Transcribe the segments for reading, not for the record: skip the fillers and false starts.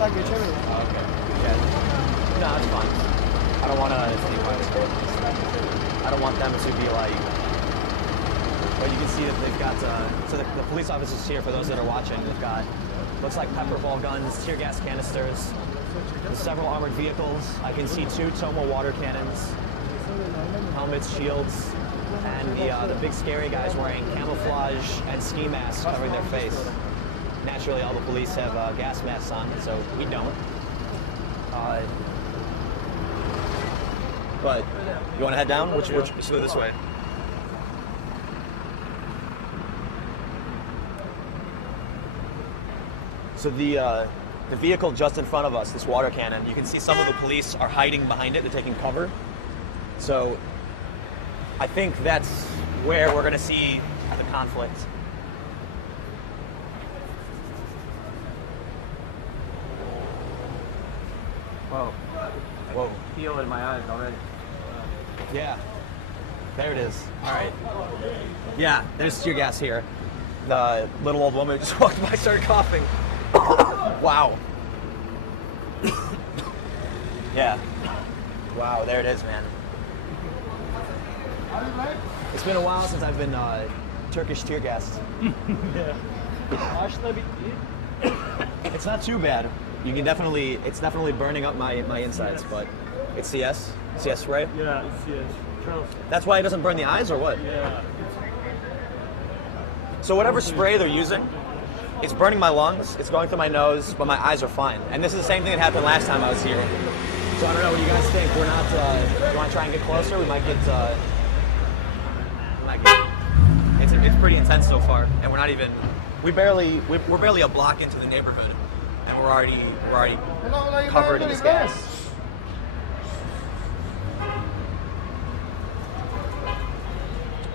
oradan geçemeyiz. Okay. Yeah. No, it's fine. I don't want to. I don't want them to be like. But you can see that they've got. So the police officers here, for those that are watching, they've got. Looks like pepper ball guns, tear gas canisters, several armored vehicles. I can see 2 Tomo water cannons, helmets, shields, and the big scary guys wearing camouflage and ski masks covering their face. Naturally, all the police have gas masks on, so we don't. But you want to head down? Which let's go this way. So the vehicle just in front of us, this water cannon, you can see some of the police are hiding behind it. They're taking cover. So I think that's where we're going to see the conflict. Whoa. Whoa. I feel it in my eyes already. Yeah. There it is. All right. Yeah, there's tear gas here. The little old woman just walked by, started coughing. Wow. Yeah. Wow, there it is, man. It's been a while since I've been Turkish tear gassed. Yeah. It's not too bad. You can definitely, it's definitely burning up my insides, but it's CS spray. Yeah, it's yes. Trust. That's why it doesn't burn the eyes, or what? Yeah. So whatever spray they're using, it's burning my lungs, it's going through my nose, but my eyes are fine. And this is the same thing that happened last time I was here. So I don't know what you guys think. We're not, you want to try and get closer? We might get, it's pretty intense so far. And we're not even, we're barely a block into the neighborhood. And we're already covered in this gas.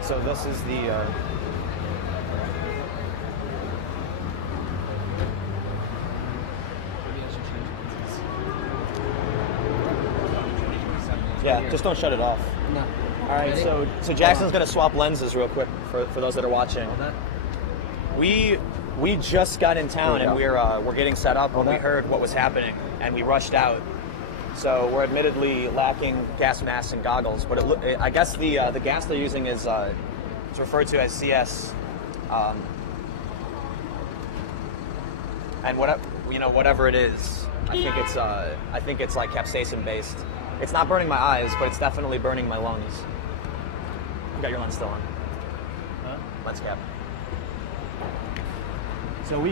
So this is the, yeah, just don't shut it off. No. All right, so Jackson's gonna swap lenses real quick for those that are watching. We just got in town and we're getting set up when we heard what was happening and we rushed out. So we're admittedly lacking gas masks and goggles, but I guess the gas they're using is it's referred to as CS, and whatever it is, I think it's like capsaicin based. It's not burning my eyes, but it's definitely burning my lungs. You got your lens still on? Huh? Lens cap. So we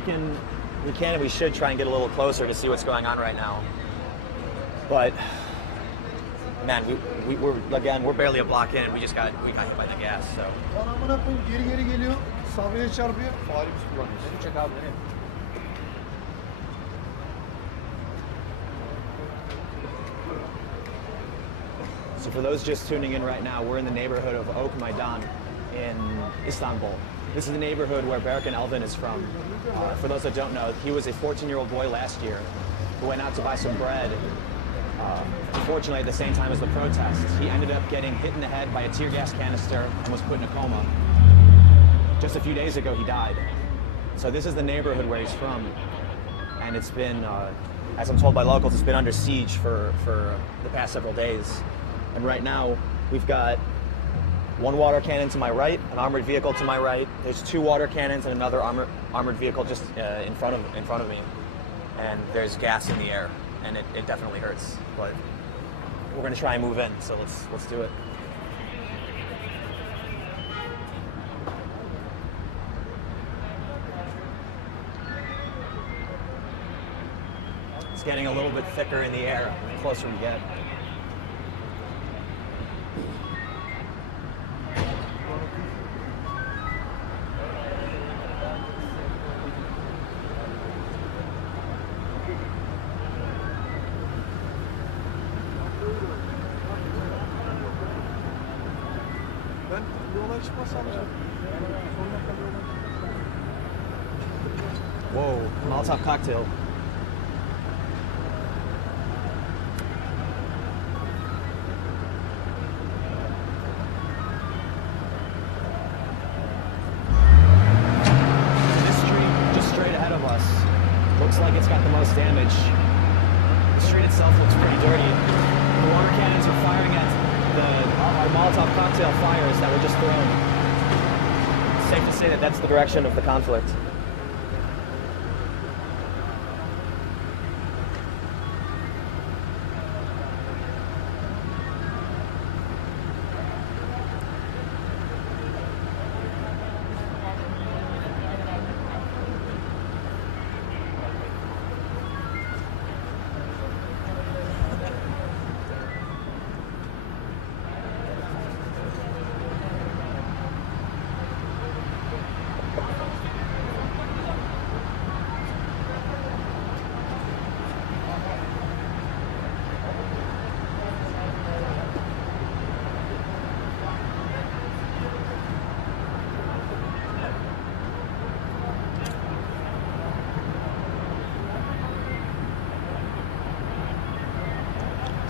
should try and get a little closer to see what's going on right now. But man, we're barely a block in. We got hit by the gas. So. Amına koyayım geri geliyor. Sabriye çarpıyor. Farimiz kullanıyor. Seni çek abi nereye? So for those just tuning in right now, we're in the neighborhood of Ok Meydan in Istanbul. This is the neighborhood where Berkan Elvin is from. For those that don't know, he was a 14-year-old boy last year who went out to buy some bread. Unfortunately, at the same time as the protests, he ended up getting hit in the head by a tear gas canister and was put in a coma. Just a few days ago, he died. So this is the neighborhood where he's from. And it's been, as I'm told by locals, it's been under siege for the past several days. And right now, we've got one water cannon to my right, an armored vehicle to my right. There's 2 water cannons and another armored vehicle just in front of me. And there's gas in the air, and it definitely hurts. But we're gonna try and move in, so let's do it. It's getting a little bit thicker in the air the closer we get. Ben yola çıkmasam ya. Whoa, Molotov cocktail. This street just straight ahead of us looks like it's got the most damage. street itself looks pretty dirty. The water cannons are firing at our Molotov cocktail fires that were just thrown. It's safe to say that that's the direction of the conflict.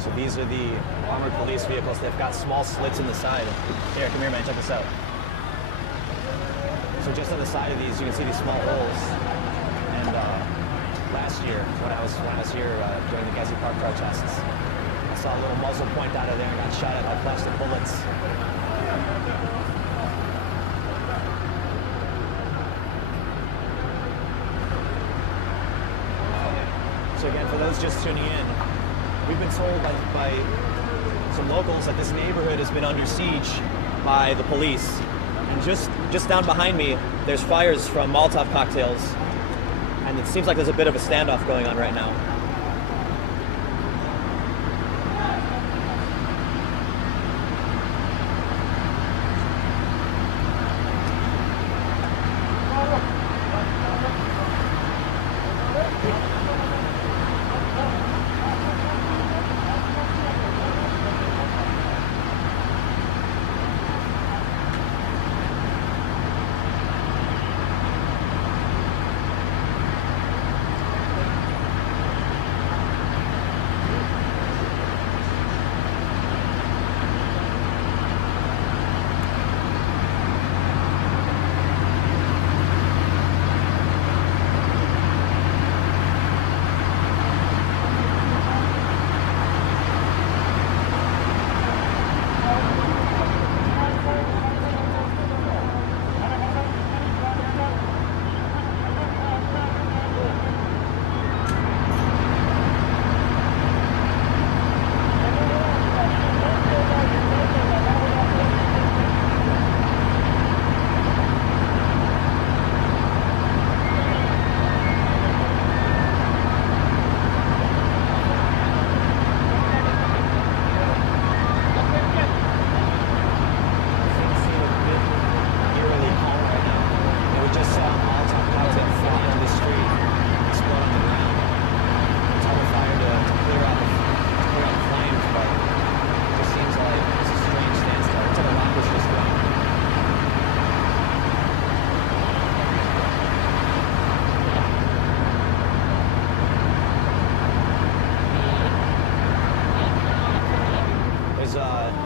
So these are the armored police vehicles. They've got small slits in the side. Here, come here, man, check this out. So just on the side of these, you can see these small holes. And last year, when I was here during the Gezi Park protests, I saw a little muzzle point out of there and got shot at by plastic bullets. So again, for those just tuning in, we've been told by some locals that this neighborhood has been under siege by the police. And just down behind me, there's fires from Molotov cocktails. And it seems like there's a bit of a standoff going on right now.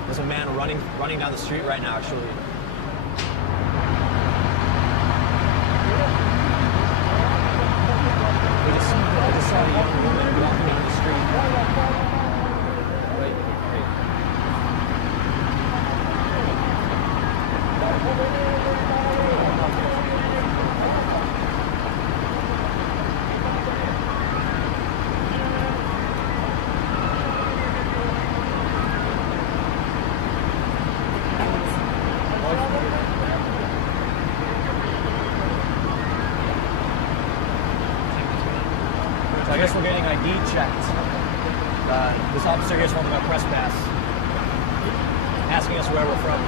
There's a man running down the street right now, actually. I just saw a young woman walking down the street. So I guess we're getting ID checked. This officer here is holding our press pass, asking us where we're from.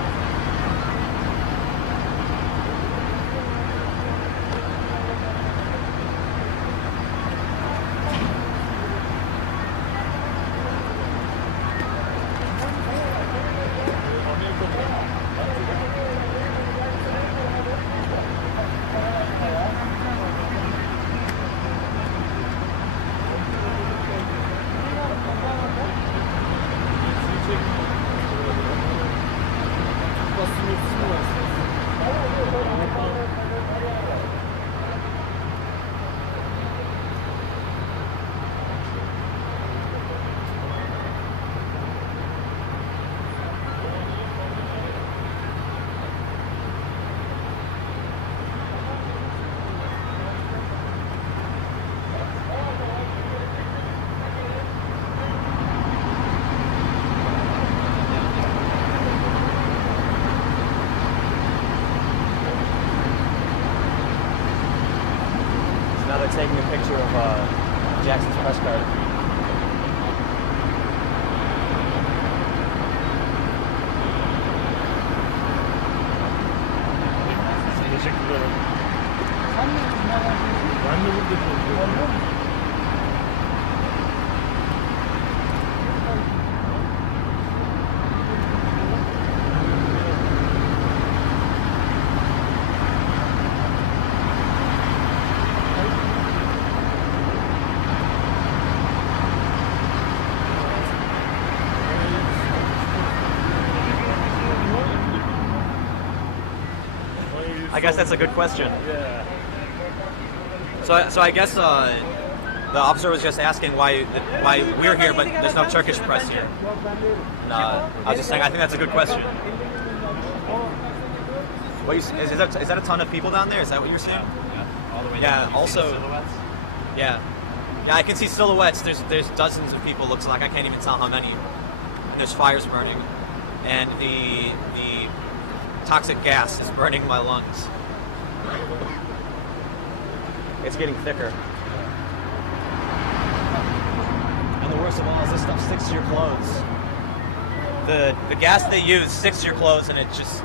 they're taking a picture of Jackson's press card. Teşekkür ederim. Ben de burada çalışıyorum. I guess that's a good question. Yeah. So I guess the officer was just asking why we're here, but there's no Turkish press here. And, I was just saying, I think that's a good question. What is that a ton of people down there? Is that what you're seeing? Yeah, all the way Yeah, down. You see also- the silhouettes? Yeah, I can see silhouettes. There's dozens of people. Looks like I can't even tell how many. There's fires burning, and the toxic gas is burning my lungs. It's getting thicker. And the worst of all is this stuff sticks to your clothes. The gas they use sticks to your clothes, and it just,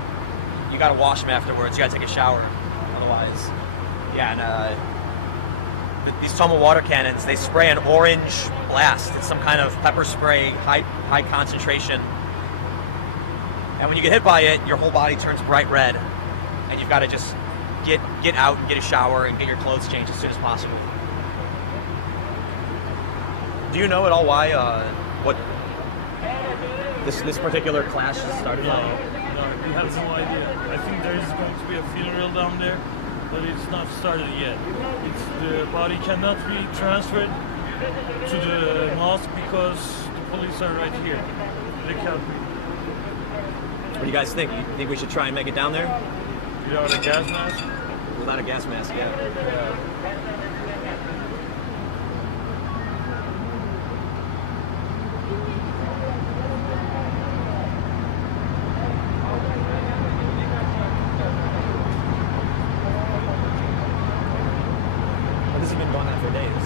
you gotta wash them afterwards. You gotta take a shower, otherwise. Yeah, and these Toma water cannons, they spray an orange blast. It's some kind of pepper spray, high concentration. And when you get hit by it, your whole body turns bright red, and you've got to just get out and get a shower and get your clothes changed as soon as possible. Do you know at all why what this particular clash started? No, we have no idea. I think there is going to be a funeral down there, but it's not started yet. The body cannot be transferred to the mosque because the police are right here. They can't be. What do you guys think? You think we should try and make it down there? Without a gas mask? Without a gas mask, yeah. Well, this has been going on for days.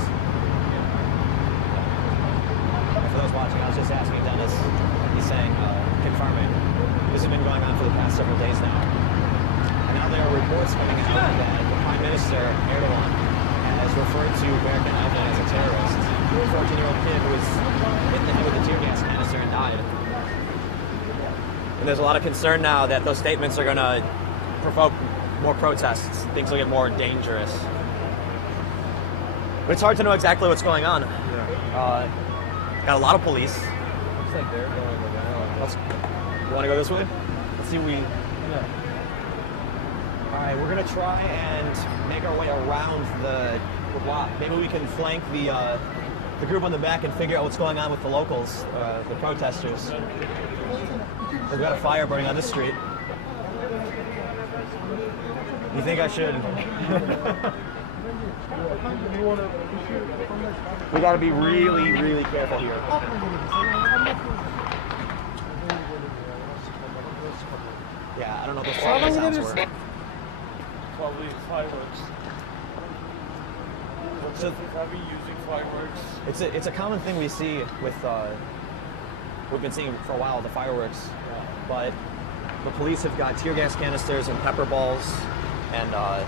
And for those watching, I was just asking Dennis, he's saying, confirming, this has been going on for the past several days now. And now there are reports coming out that the Prime Minister, Erdogan, has referred to Berkan Elvan as a terrorist. A 14-year-old kid who was hit in the head with a tear gas canister and died. And there's a lot of concern now that those statements are going to provoke more protests. Things will get more dangerous. But it's hard to know exactly what's going on. Got a lot of police. Looks like they're going around. You want to go this way? Let's see. All right, we're gonna try and make our way around the block. Maybe we can flank the group on the back and figure out what's going on with the locals, the protesters. We've got a fire burning on the street. You think I should? We gotta be really, really careful here. Yeah, I don't know if those fire sounds were. Probably fireworks. So Probably using fireworks. it's a common thing we see with we've been seeing for a while, the fireworks. But the police have got tear gas canisters and pepper balls, and I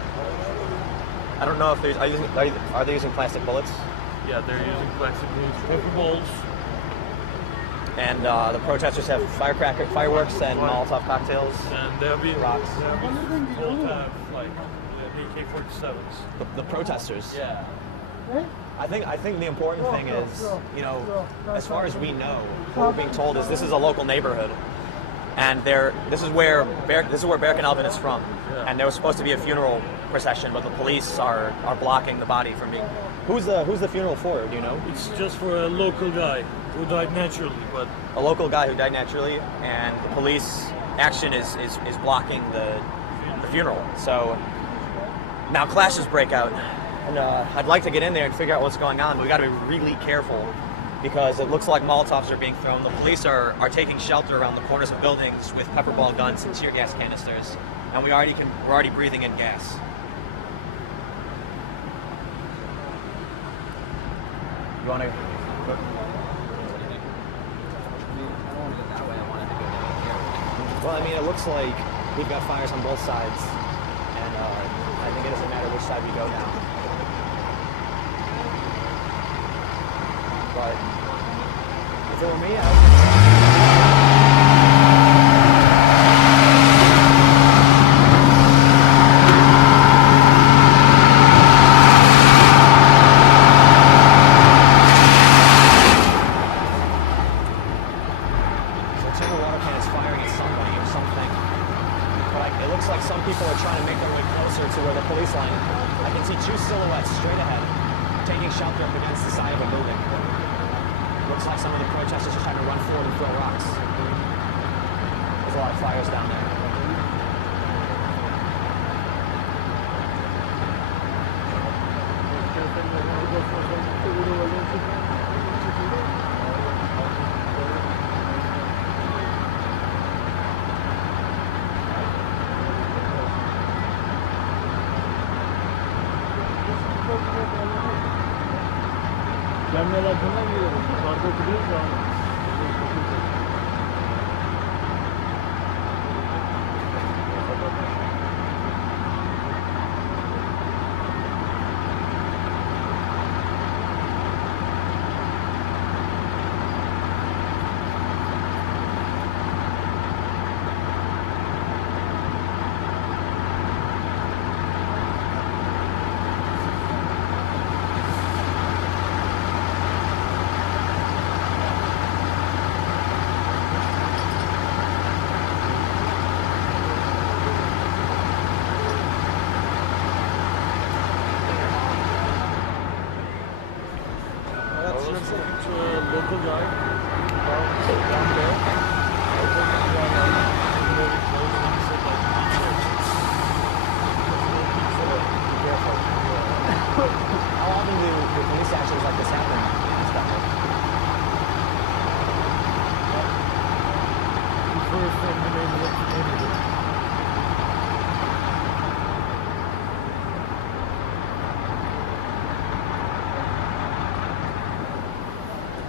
don't know if there's are they using plastic bullets? Yeah, they're using plastic paper balls. And the protesters have fireworks and Molotov cocktails. And they'll be Rocks. told to have like AK-47s. The protesters. Yeah. I think the important thing is, you know, as far as we know, what we're being told is this is a local neighborhood, and this is where Berkan Elvan is from, and there was supposed to be a funeral procession, but the police are blocking the body from being. Who's the funeral for? Do you know? It's just for a local guy who died naturally, but A local guy who died naturally, and the police action is blocking the funeral. So now clashes break out, and I'd like to get in there and figure out what's going on, but we got to be really careful because it looks like Molotovs are being thrown. The police are taking shelter around the corners of buildings with pepper ball guns and tear gas canisters, and we're already breathing in gas. want to? I don't want to go that way. I wanted to go down here. Well, I mean, it looks like we've got fires on both sides, and I think it doesn't matter which side we go down. But if it were me, I like some people are trying to make their way closer to where the police line is. I can see two silhouettes straight ahead, taking shelter up against the side of a building. Looks like some of the protesters are trying to run forward and throw rocks. There's a lot of fires down there. Cameralar falan geliyor. Karda oturuyoruz ya. Local guy down there. How often do police actions like this happen in Istanbul?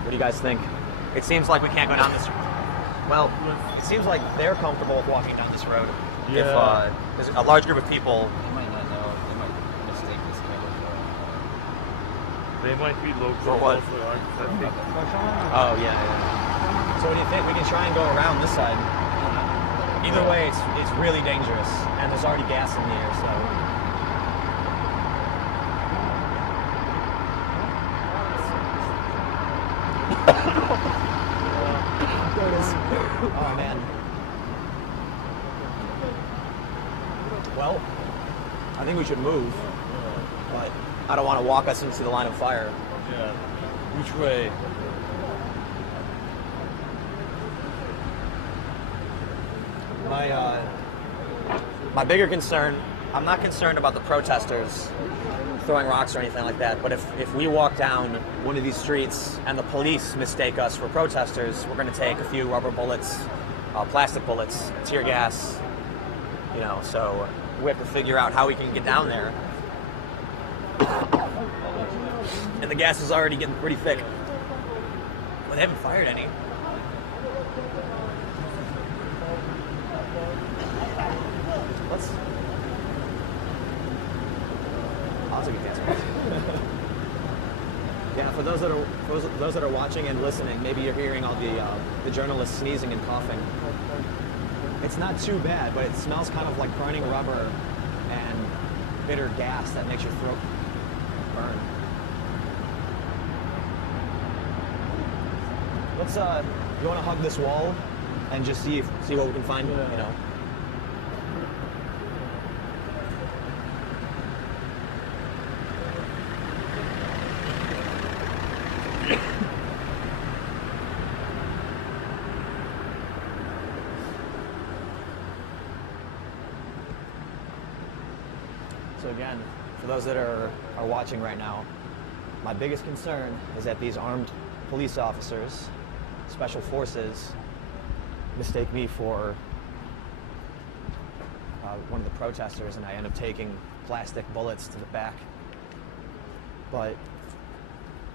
What do you guys think? It seems like we can't go down this. Well, it seems like they're comfortable with walking down this road. Yeah. If there's a large group of people, They might not know. They might mistake this camera They might be local. For what? Also, I think. Oh, yeah. So what do you think? We can try and go around this side. Either way, it's really dangerous, and there's already gas in the air, so... There it is. Oh, man. Well, I think we should move, but I don't want to walk us into the line of fire. Yeah. Which way? my bigger concern, I'm not concerned about the protesters throwing rocks or anything like that, but if we walk down one of these streets and the police mistake us for protesters, we're going to take a few rubber bullets, plastic bullets, tear gas, you know, so we have to figure out how we can get down there. And the gas is already getting pretty thick. Well, they haven't fired any. I'll take a gas mask. Yeah, for those that are watching and listening, maybe you're hearing all the journalists sneezing and coughing. It's not too bad, but it smells kind of like burning rubber and bitter gas that makes your throat burn. Let's you want to hug this wall and just see what we can find, you know. So again, for those that are watching right now, my biggest concern is that these armed police officers, special forces, mistake me for one of the protesters, and I end up taking plastic bullets to the back. But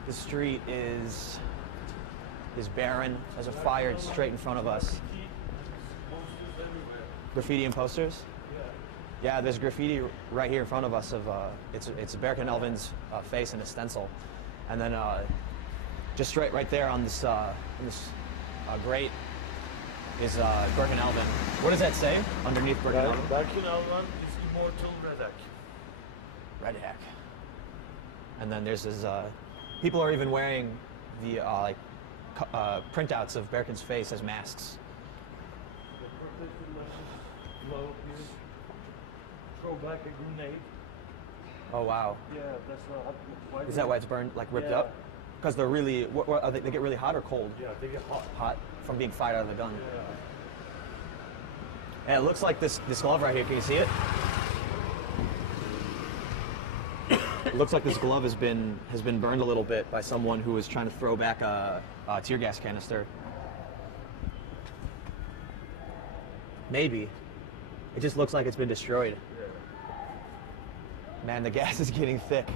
The street is barren. There's a fire straight in front of us. Posters everywhere. Graffiti and posters? Yeah, there's graffiti right here in front of us of it's Berkan Elvan's face and a stencil, and then just right there on this grate is Berkan Elvan. What does that say underneath Berkan Elvan? Berkan Elvan is immortal Redak. Redak. And then there's this. People are even wearing the printouts of Berkan's face as masks. The protected lashes low here. Throw back a grenade. Oh wow. Yeah, that's not. Why Is that why it's burned, like ripped Yeah. up? Because they're really, what are they get really hot or cold? Yeah, they get hot. Hot from being fired out of the gun. Yeah. And it looks like this glove right here. Can you see it? It looks like this glove has been burned a little bit by someone who was trying to throw back a tear gas canister. Maybe. It just looks like it's been destroyed. Man, the gas is getting thick.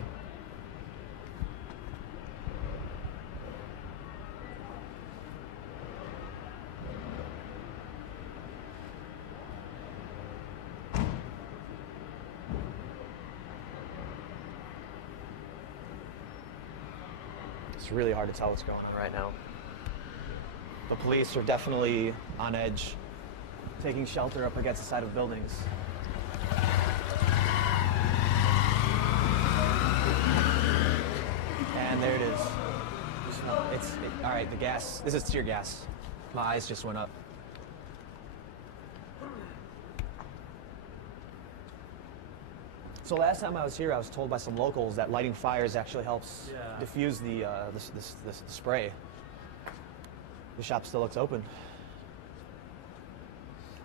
It's really hard to tell what's going on right now. The police are definitely on edge, taking shelter up against the side of buildings. And there it is. All right, the gas, this is tear gas. My eyes just went up. So last time I was here, I was told by some locals that lighting fires actually helps diffuse the spray. The shop still looks open.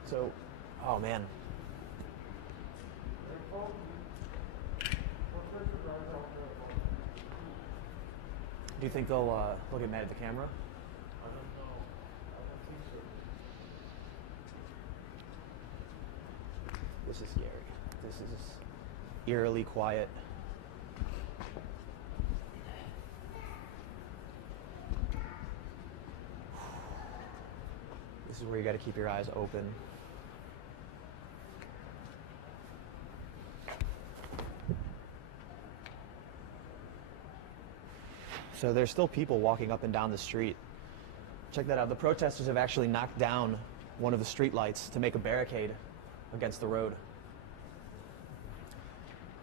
So, oh man. Do you think they'll get mad at the camera? I don't know. I don't think so. This is scary. This is eerily quiet. This is where you got to keep your eyes open. So there's still people walking up and down the street. Check that out. The protesters have actually knocked down one of the street lights to make a barricade against the road.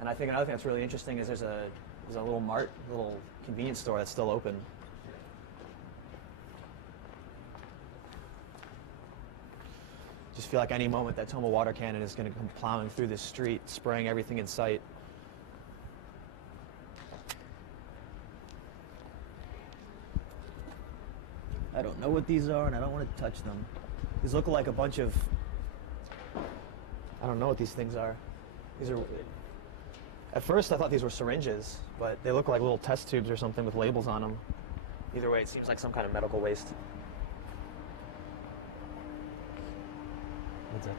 And I think another thing that's really interesting is there's a little mart, little convenience store that's still open. Just feel like any moment that Toma water cannon is going to come plowing through this street, spraying everything in sight. I don't know what these are, and I don't want to touch them. These look like a bunch of... I don't know what these things are. These are... At first, I thought these were syringes, but they look like little test tubes or something with labels on them. Either way, it seems like some kind of medical waste. What's it?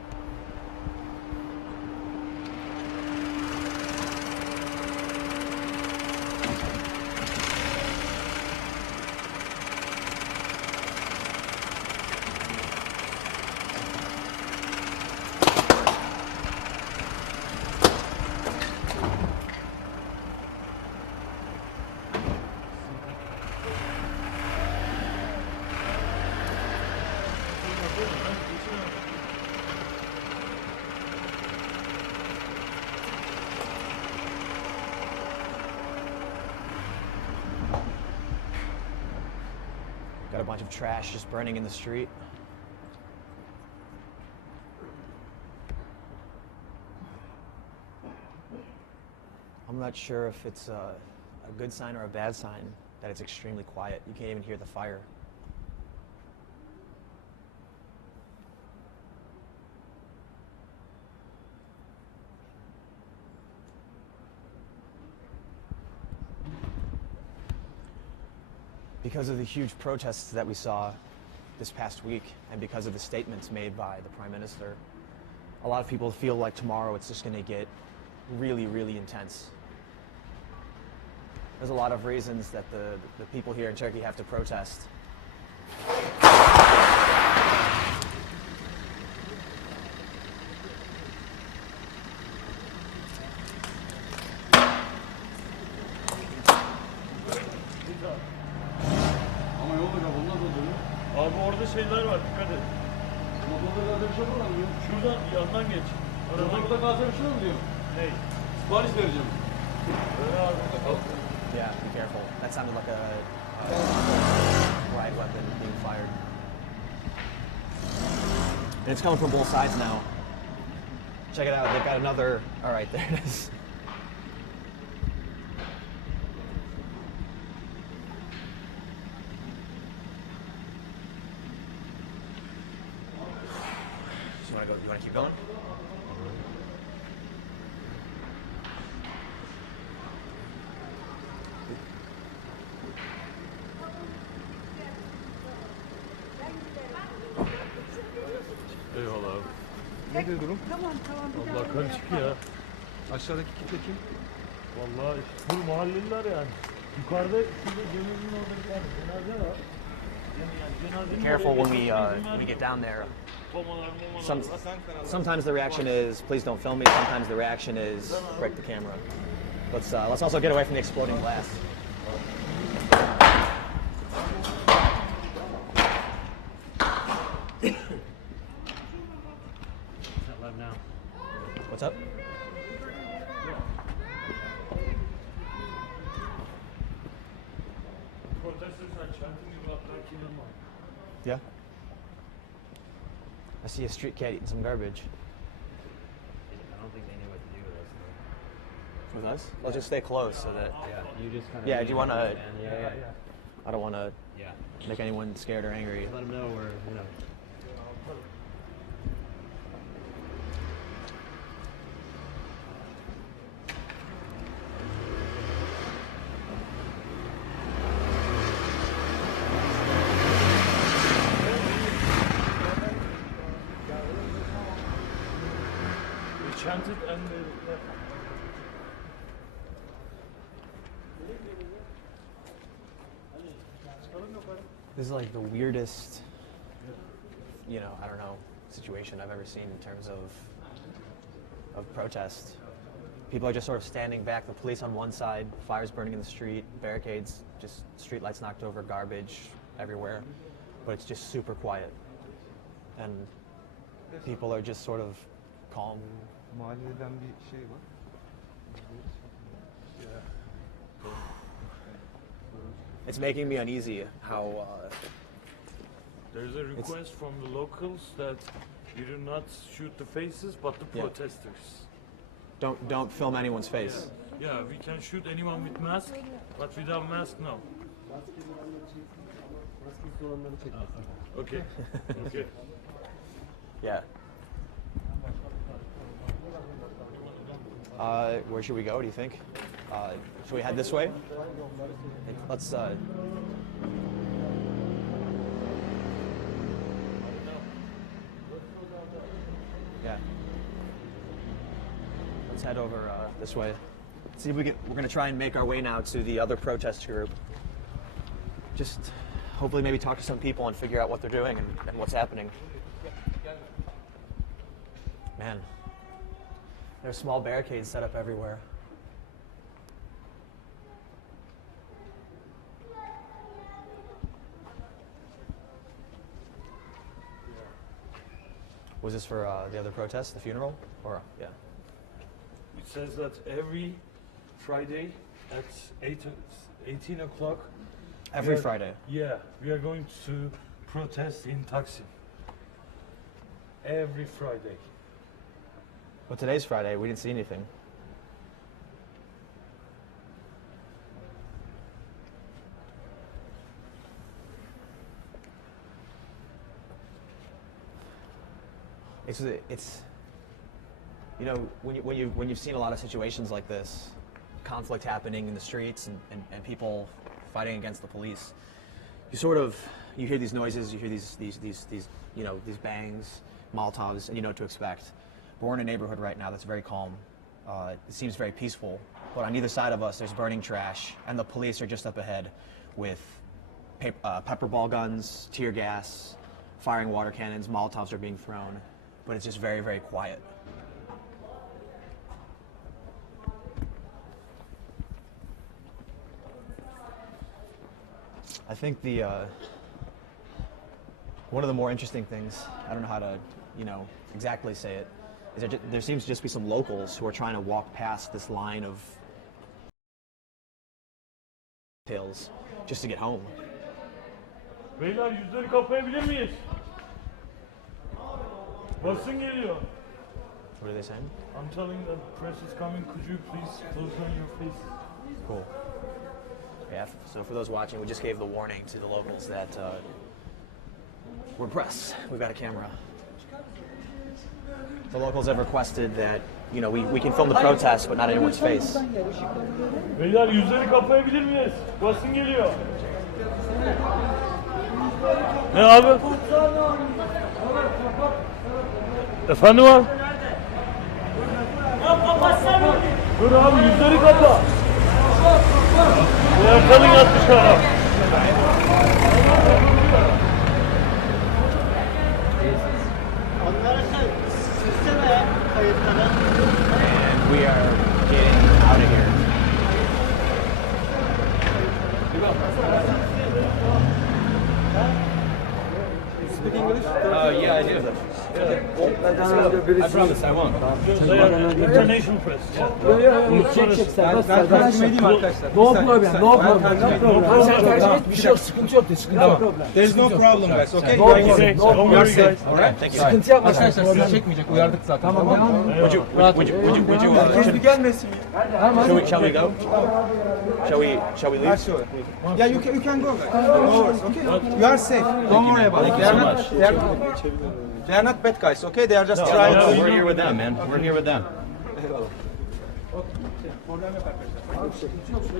Got a bunch of trash just burning in the street. I'm not sure if it's a good sign or a bad sign that it's extremely quiet. You can't even hear the fire. Because of the huge protests that we saw this past week and because of the statements made by the Prime Minister, a lot of people feel like tomorrow it's just going to get really, really intense. there's a lot of reasons that the people here in Turkey have to protest. Ama yolda kal, ondan da dönüyor. Abi orada şeyler var, dikkat et. Motorda gaza bir şey yapar mı? Şuradan yandan geç. Aradan Motorda gaza bir şey mi diyor? Hey. Sipariş vereceğim. Öyle abi. Yeah, be careful. That sounded like a riot weapon being fired. And it's coming from both sides now. Check it out. They've got another. All right, there it is. So you want to keep going? Eyvallah abi. Nedir durum? Tamam bir Allah karışık ya. Aşağıdaki kitle kim? Vallahi işte bu mahalleliler yani. Yukarıda şurada cenazenin orada bir tane cenaze var. Yani cenazenin Careful oraya when geçmek we izin get down there. Tomalar, momalar. Sometimes the reaction is please don't film me. Sometimes the reaction is break the camera. Let's also get away from the exploding glass. What's up? Protesters are chanting about Black Lives Yeah. I see a street cat eating some garbage. I don't think they know what to do with us. With us? Let's just stay close so that. Yeah, you just kind of. Yeah, do you wanna- Yeah. I don't want to Yeah. make anyone scared or angry. Let them know we're, They chanted and they left. This is like the weirdest, I don't know, situation I've ever seen in terms of protest. People are just sort of standing back, the police on one side, fires burning in the street, barricades, just street lights knocked over, garbage everywhere. But it's just super quiet. And people are just sort of calm. Mahalleden bir şey var. It's making me uneasy how There's a request from the locals that you do not shoot the faces but the Yeah. protesters. don't film anyone's face. Yeah, we can shoot anyone with mask, but without mask, no. Okay. Okay. Yeah. Where should we go? Do you think? Should we head this way? Let's. Yeah. Let's head over this way. See if we can. We're gonna try and make our way now to the other protest group. Just hopefully maybe talk to some people and figure out what they're doing and what's happening. Man, there's small barricades set up everywhere. Was this for the other protest, the funeral? Or, yeah. It says that every Friday at 18 o'clock. Every we are- Friday. Yeah, we are going to protest in Taksim. Every Friday. Well, today's Friday. We didn't see anything. It's when you've seen a lot of situations like this, conflict happening in the streets and people fighting against the police, you hear these noises, you hear these bangs, Molotovs, and you know what to expect. But we're in a neighborhood right now that's very calm. It seems very peaceful. But on either side of us, there's burning trash, and the police are just up ahead with pepper ball guns, tear gas, firing water cannons, Molotovs are being thrown, but it's just very, very quiet. I think one of the more interesting things, I don't know how to, exactly say it, is that there seems to just be some locals who are trying to walk past this line of tails just to get home. Beyler yüzleri kapayabilir miyiz? Basın geliyor. What are they saying? I'm telling the press is coming. Could you please close on your faces? Cool. Yeah, so for those watching, we just gave the warning to the locals that we're press. We've got a camera. The locals have requested that, we can film the protest, but not anyone's face. Beyler yüzleri kapayabilir miyiz? Basın geliyor. Ne abi? Efendim abi? Dur abi yüzleri kapa. They are telling us to shut up. And we are getting out of here. Speak English? Yeah, I do. I promise I won't. They are international press. Ben tercüme edeyim arkadaşlar. No problem, no problem. Sen tercih et, bir şey yok, sıkıntı yok. Tamam. There's no problem guys, okay? No problem, no Don't worry guys. Alright? Thank you. Sıkıntı yapma. Arkadaşlar sizi çekmeyecek, uyardık zaten. Tamam, devam. Would you Herkes bir gelmesin ya. shall we go? Shall we leave? Sure. Yeah, you can go guys. No worries, okay? You are safe. Don't worry about it. They are not bad guys, okay? They are just trying to... We're here with them, man. We're here with them.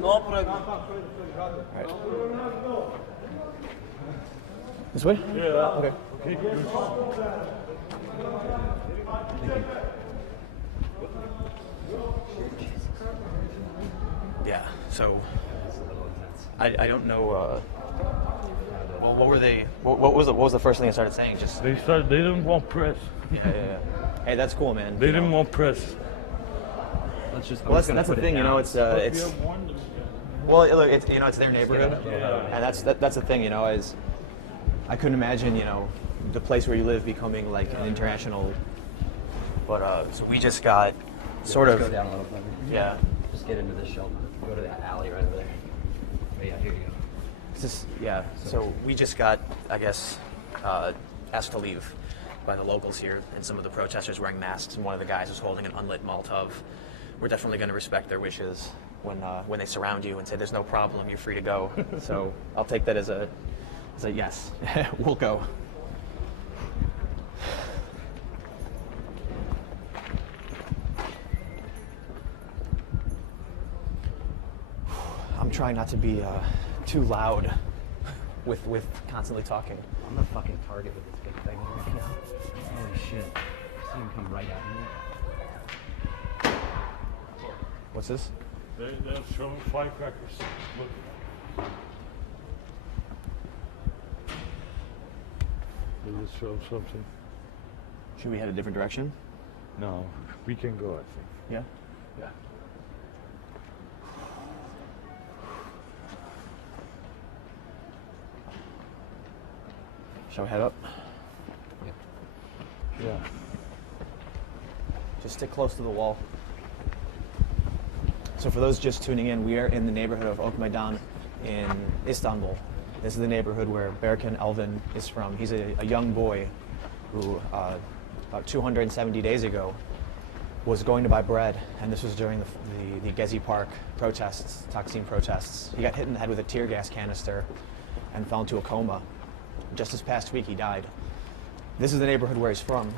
No problem. This way? Yeah. Okay. Okay. Yeah. So I don't know. Well, what were they? What was the first thing they started saying? Just They didn't want press. yeah. Hey, that's cool, man. They didn't want press. Let's just. Well, that's the thing, It's well, look, it's their neighborhood, and that's the thing, is I couldn't imagine, the place where you live becoming like an international. But so we just got sort Go of down a little further. yeah. Just get into this shelter. Go to that alley right over there. Oh, yeah, here you go. So we just got, I guess, asked to leave by the locals here, and some of the protesters wearing masks, and one of the guys was holding an unlit Molotov. We're definitely going to respect their wishes when they surround you and say, "There's no problem, you're free to go." So I'll take that as a yes. We'll go. I'm trying not to be too loud with constantly talking. I'm the fucking target with this big thing right now. Holy shit. I see him come right at me. What's this? They're showing firecrackers. Look. They just showed something. Should we head a different direction? No, we can go, I think. Yeah. Yeah. Shall we head up? Yeah. Just stick close to the wall. So for those just tuning in, we are in the neighborhood of Ok Meydan in Istanbul. This is the neighborhood where Berkan Elvin is from. He's a young boy who, about 270 days ago, was going to buy bread, and this was during the Gezi Park protests, Taksim protests. He got hit in the head with a tear gas canister and fell into a coma. Just this past week, he died. This is the neighborhood where he's from,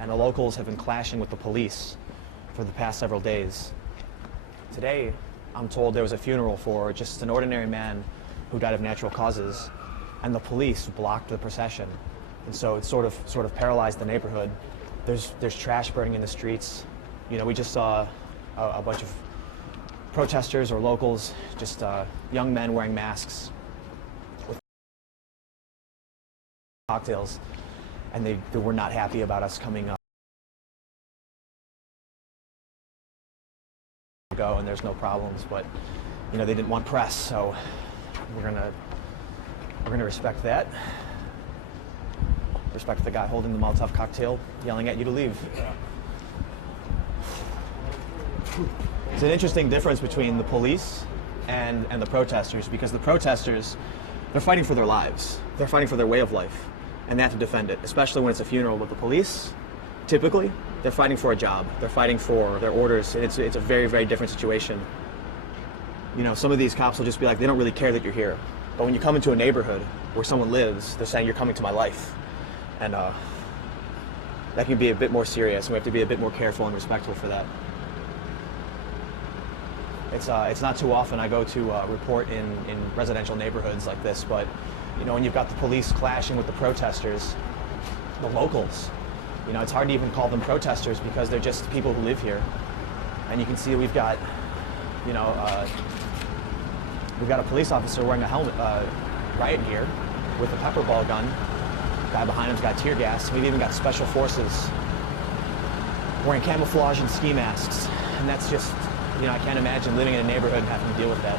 and the locals have been clashing with the police for the past several days. Today, I'm told there was a funeral for just an ordinary man who died of natural causes, and the police blocked the procession, and so it sort of paralyzed the neighborhood. There's trash burning in the streets. We just saw a bunch of protesters or locals, just young men wearing masks with cocktails, and they were not happy about us coming up. Go and there's no problems, but you know they didn't want press, so we're gonna respect that. Respect the guy holding the Molotov cocktail, yelling at you to leave. It's an interesting difference between the police and the protesters, because the protesters, they're fighting for their lives. They're fighting for their way of life, and they have to defend it, especially when it's a funeral. With the police, typically, they're fighting for a job. They're fighting for their orders. It's a very, very different situation. You know, some of these cops will just be like, they don't really care that you're here. But when you come into a neighborhood where someone lives, they're saying, you're coming to my life. And that can be a bit more serious, and we have to be a bit more careful and respectful for that. It's not too often I go to report in residential neighborhoods like this, but you know, when you've got the police clashing with the protesters, the locals, you know, it's hard to even call them protesters because they're just people who live here. And you can see we've got, you know, we've got a police officer wearing a helmet, riot gear with a pepper ball gun. Guy behind him's got tear gas. We've even got special forces wearing camouflage and ski masks. And that's just, you know, I can't imagine living in a neighborhood and having to deal with that.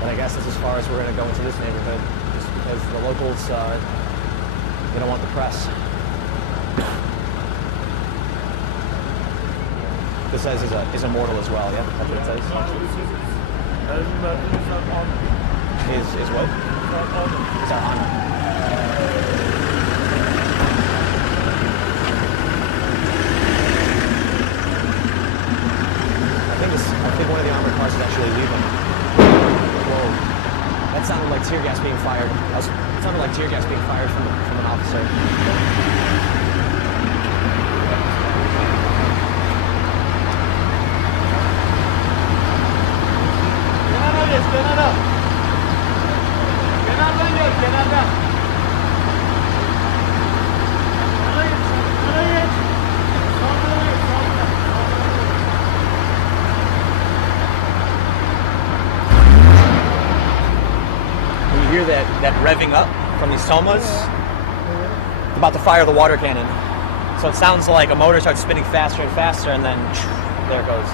But I guess that's as far as we're going to go into this neighborhood, just because the locals, they don't want the press. This says is immortal as well, yeah? That's what it says? Is what? It's our honor. I think one of the armored cars is actually leaving. Whoa. That sounded like tear gas being fired. It sounded like tear gas being fired from an officer. You hear that revving up from these tomas? It's about to fire the water cannon. So it sounds like a motor starts spinning faster and faster, and then there it goes.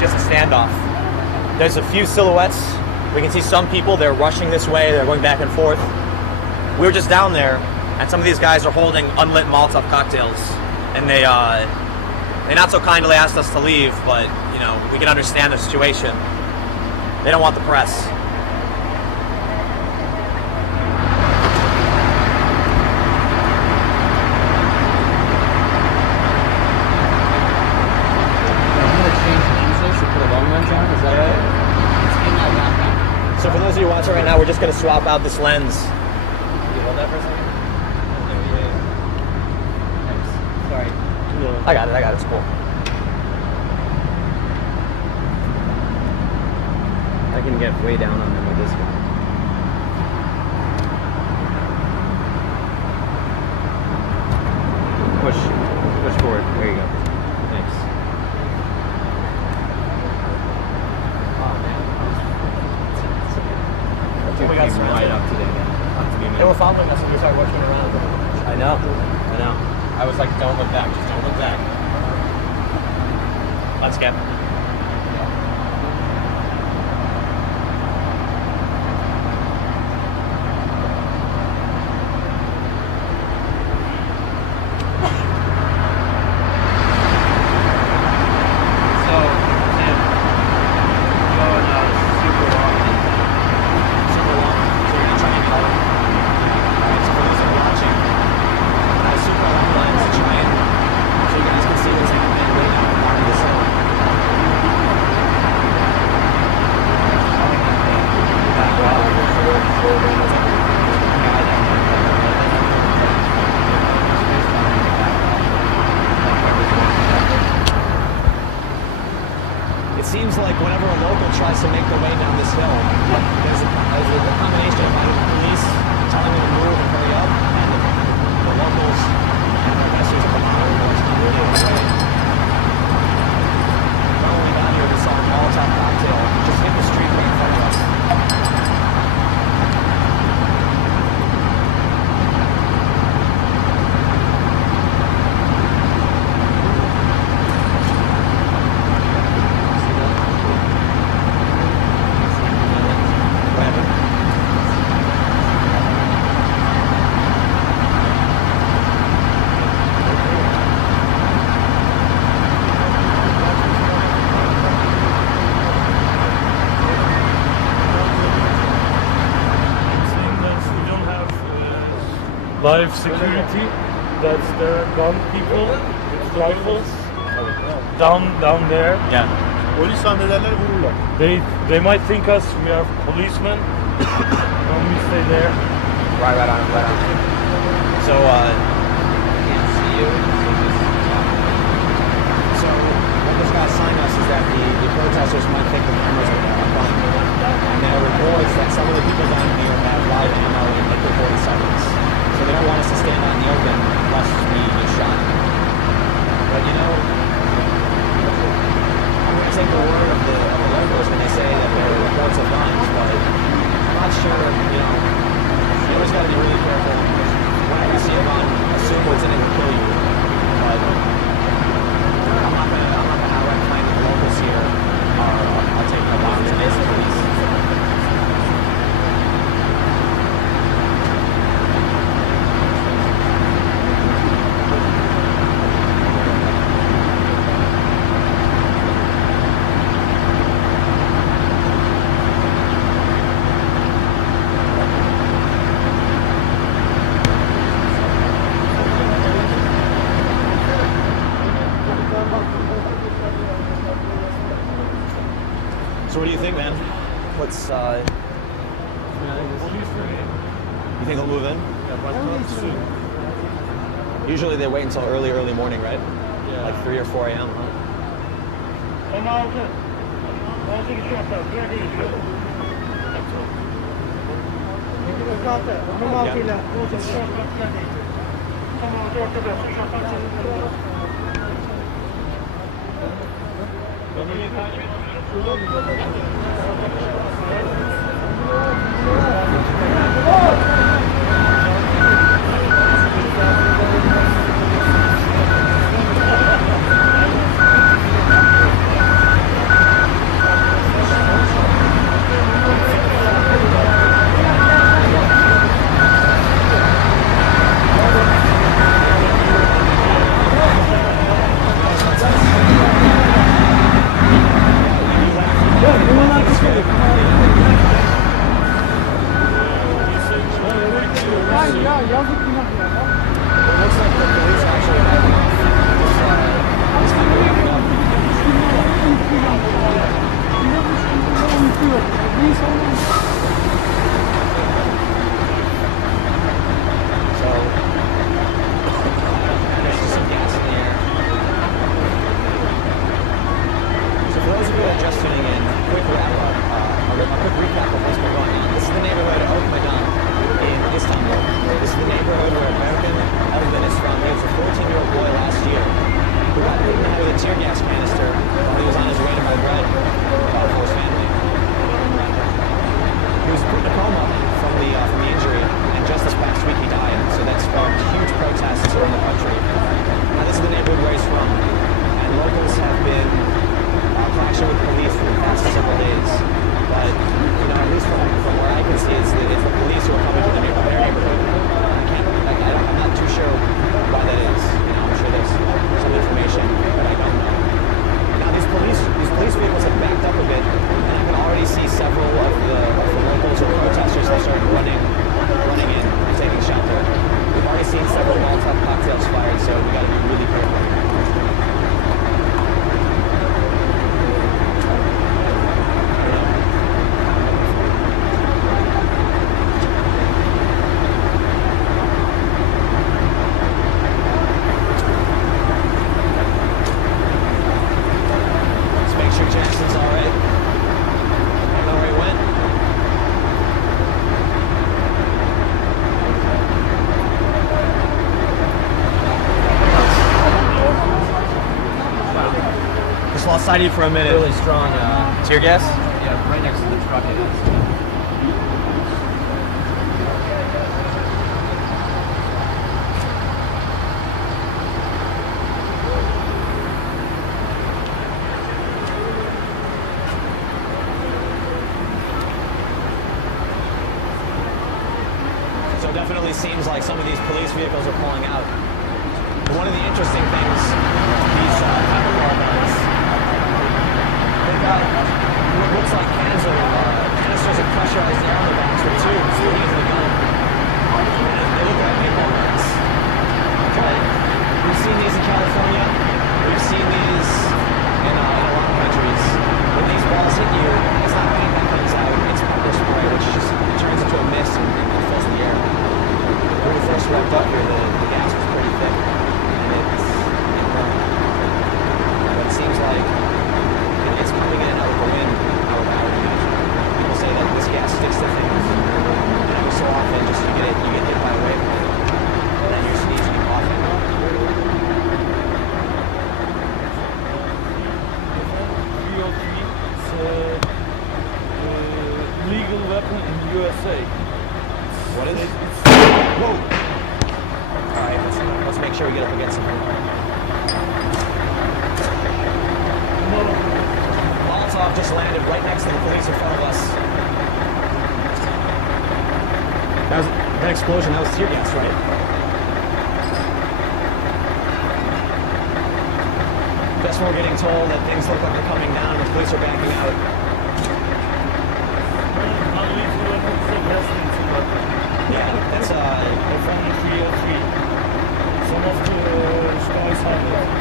Just a standoff. There's a few silhouettes. We can see some people, they're rushing this way, they're going back and forth. We were just down there, and some of these guys are holding unlit Molotov cocktails, and they not so kindly asked us to leave, but you know, we can understand the situation. They don't want the press. So for those of you watching right now, we're just going to swap out this lens. Can you hold that for a second? Thanks. Sorry. I got it, it's cool. I can get way down on them with this one. Push forward. There you go. Thanks. We got right up to them. They were following us and we started watching around. I know. I was like, don't look back, just don't look back. Let's get. hill. There's a combination of either the police telling me to move and hurry up, and the locals and protesters at the bottom who are really afraid. Not only down here, we saw a Molotov cocktail just hit the street right in front of us. Saying that we don't have live security, that there are gun people with rifles down there. Yeah. Polis zannederler vururlar. They might think us we are policemen when we stay there. Right on. So, Can't see you. So what this guy's telling us is that the protesters might think the cameras are fine. And there are reports that some of the people down here have live ammo in like 40 seconds. So they don't want us to stand out in the open lest we get shot. But you know, I'm going to take the word of the locals when they say that there are reports of guns, but I'm not sure, you know, you always got to be really careful. Whenever you see a gun, assume what's in it will kill you. But I'm not gonna outright claim that the locals here are taking the bombs and basic police. So what do you think, man? What's you think he'll move in? Usually they wait until early morning, right? Yeah. Like 3 or 4 a.m. Huh? outside of you for a minute. Really strong. Tear gas? Yeah, right next to the truck. It is. So it definitely seems like some of these police vehicles are pulling out. But one of the interesting things, these Archival guns, they've got what looks like canisters of pressurized air on the backs with tubes leading into the gun. And they look like paintball guns. But we've seen these in California. We've seen these in a lot of countries. When these balls hit you, it's not paint that comes out, it's pepper spray, which just turns into a mist and fills the air. When we first walked up here, the gas was pretty thick, and it burned. But it seems like it's coming in and out of the wind, I would imagine. People say that this gas sticks to things, and every so often, just you get hit by a wave, and then you're sneezing and coughing. It's a legal weapon in USA. What is it? Whoa! Alright, let's make sure we get up against some Molotov just landed right next to the police in front of us. That explosion, that was tear gas, right? Guess we're getting told that things look like they're coming down and the police are backing out. Yeah, that's from 303. Some of the guys have it.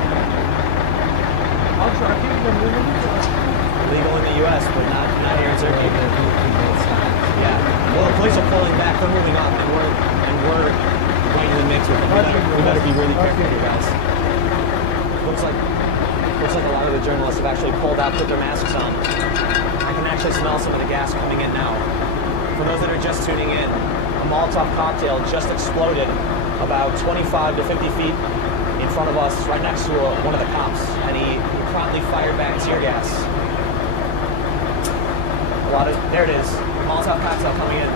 legal in the U.S., but not here in Turkey. Yeah. Well, the police are pulling back. They're moving up, and we're right in the mix with them. We better be really careful here, guys. Looks like a lot of the journalists have actually pulled out, put their masks on. I can actually smell some of the gas coming in now. For those that are just tuning in, a Molotov cocktail just exploded about 25 to 50 feet in front of us, right next to one of the cops, and he promptly fired back tear gas. There it is, Molotov cocktail coming in.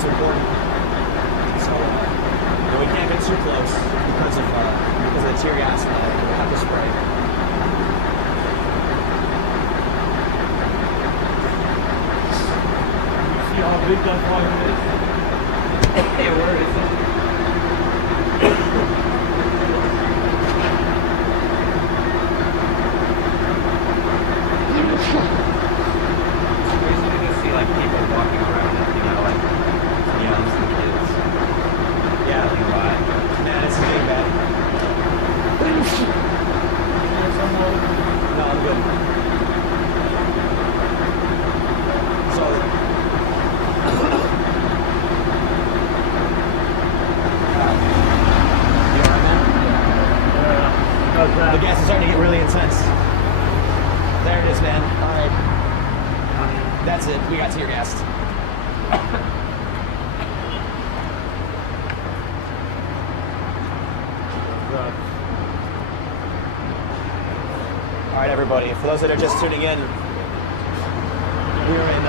Important. So, we can't get too close. Wait that 5 minutes. Yeah, where is it? It's crazy to just see like people walking around, you know, like young kids. Yeah, like why? Man, it's getting bad. No, I'm good. So, you alright, man? The gas is starting to get really intense. There it is, man. Alright. That's it. We got tear gassed. Alright, everybody. For those that are just tuning in, we're in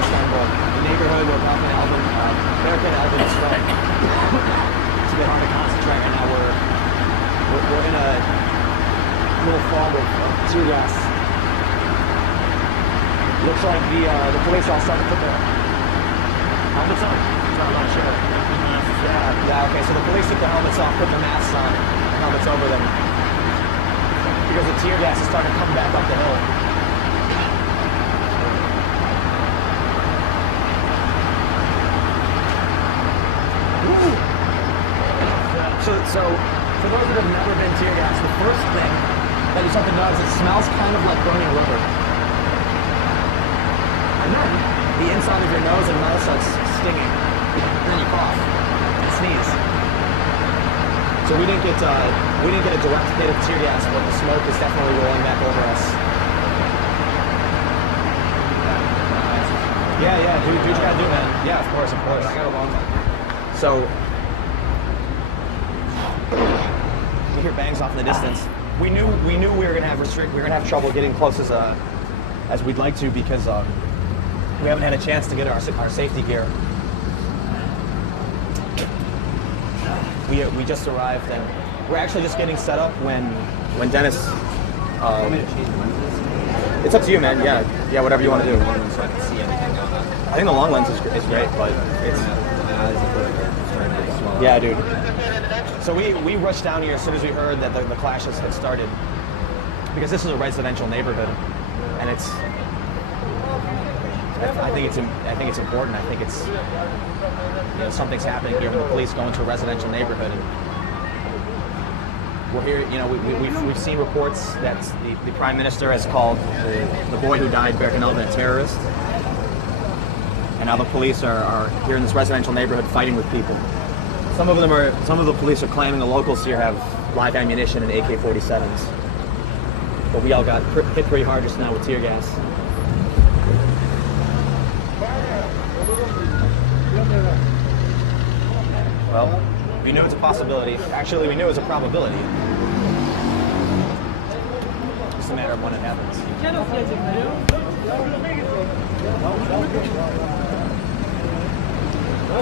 Istanbul, the neighborhood where American Elvin is from. It's a bit hard to concentrate right now. We're in a little fog of tear gas. Looks like the police all started to put their helmets on. I'm not sure. Yeah, okay, so the police took their helmets off, put their masks on, helmets over them. Because the tear gas is starting to come back up the hill. So for those that have never been tear gas, the first thing that you start to notice, it smells kind of like burning rubber. And then the inside of your nose and mouth starts stinging. And then you cough and sneeze. So we didn't get a direct hit of tear gas, but the smoke is definitely rolling back over us. Yeah, do what you gotta do, man. Yeah, of course. I got a long one. So we hear bangs off in the distance. We knew we were gonna have trouble getting close as we'd like to because we haven't had a chance to get our safety gear. We just arrived and we're actually just getting set up when Dennis. It's up to you, man. Yeah, whatever you want to do. I think the long lens is great, but it's. Yeah, dude. So we rushed down here as soon as we heard that the clashes had started, because this is a residential neighborhood, and it's. I think it's important. I think it's, something's happening here when the police go into a residential neighborhood. And we're here. We've seen reports that the Prime Minister has called the boy who died, Berkan Elvin, a terrorist, and now the police are here in this residential neighborhood fighting with people. Some of the police are claiming the locals here have live ammunition and AK-47s, but we all got hit pretty hard just now with tear gas. Well, we knew it's a possibility. Actually, we knew it was a probability. It's just a matter of when it happens.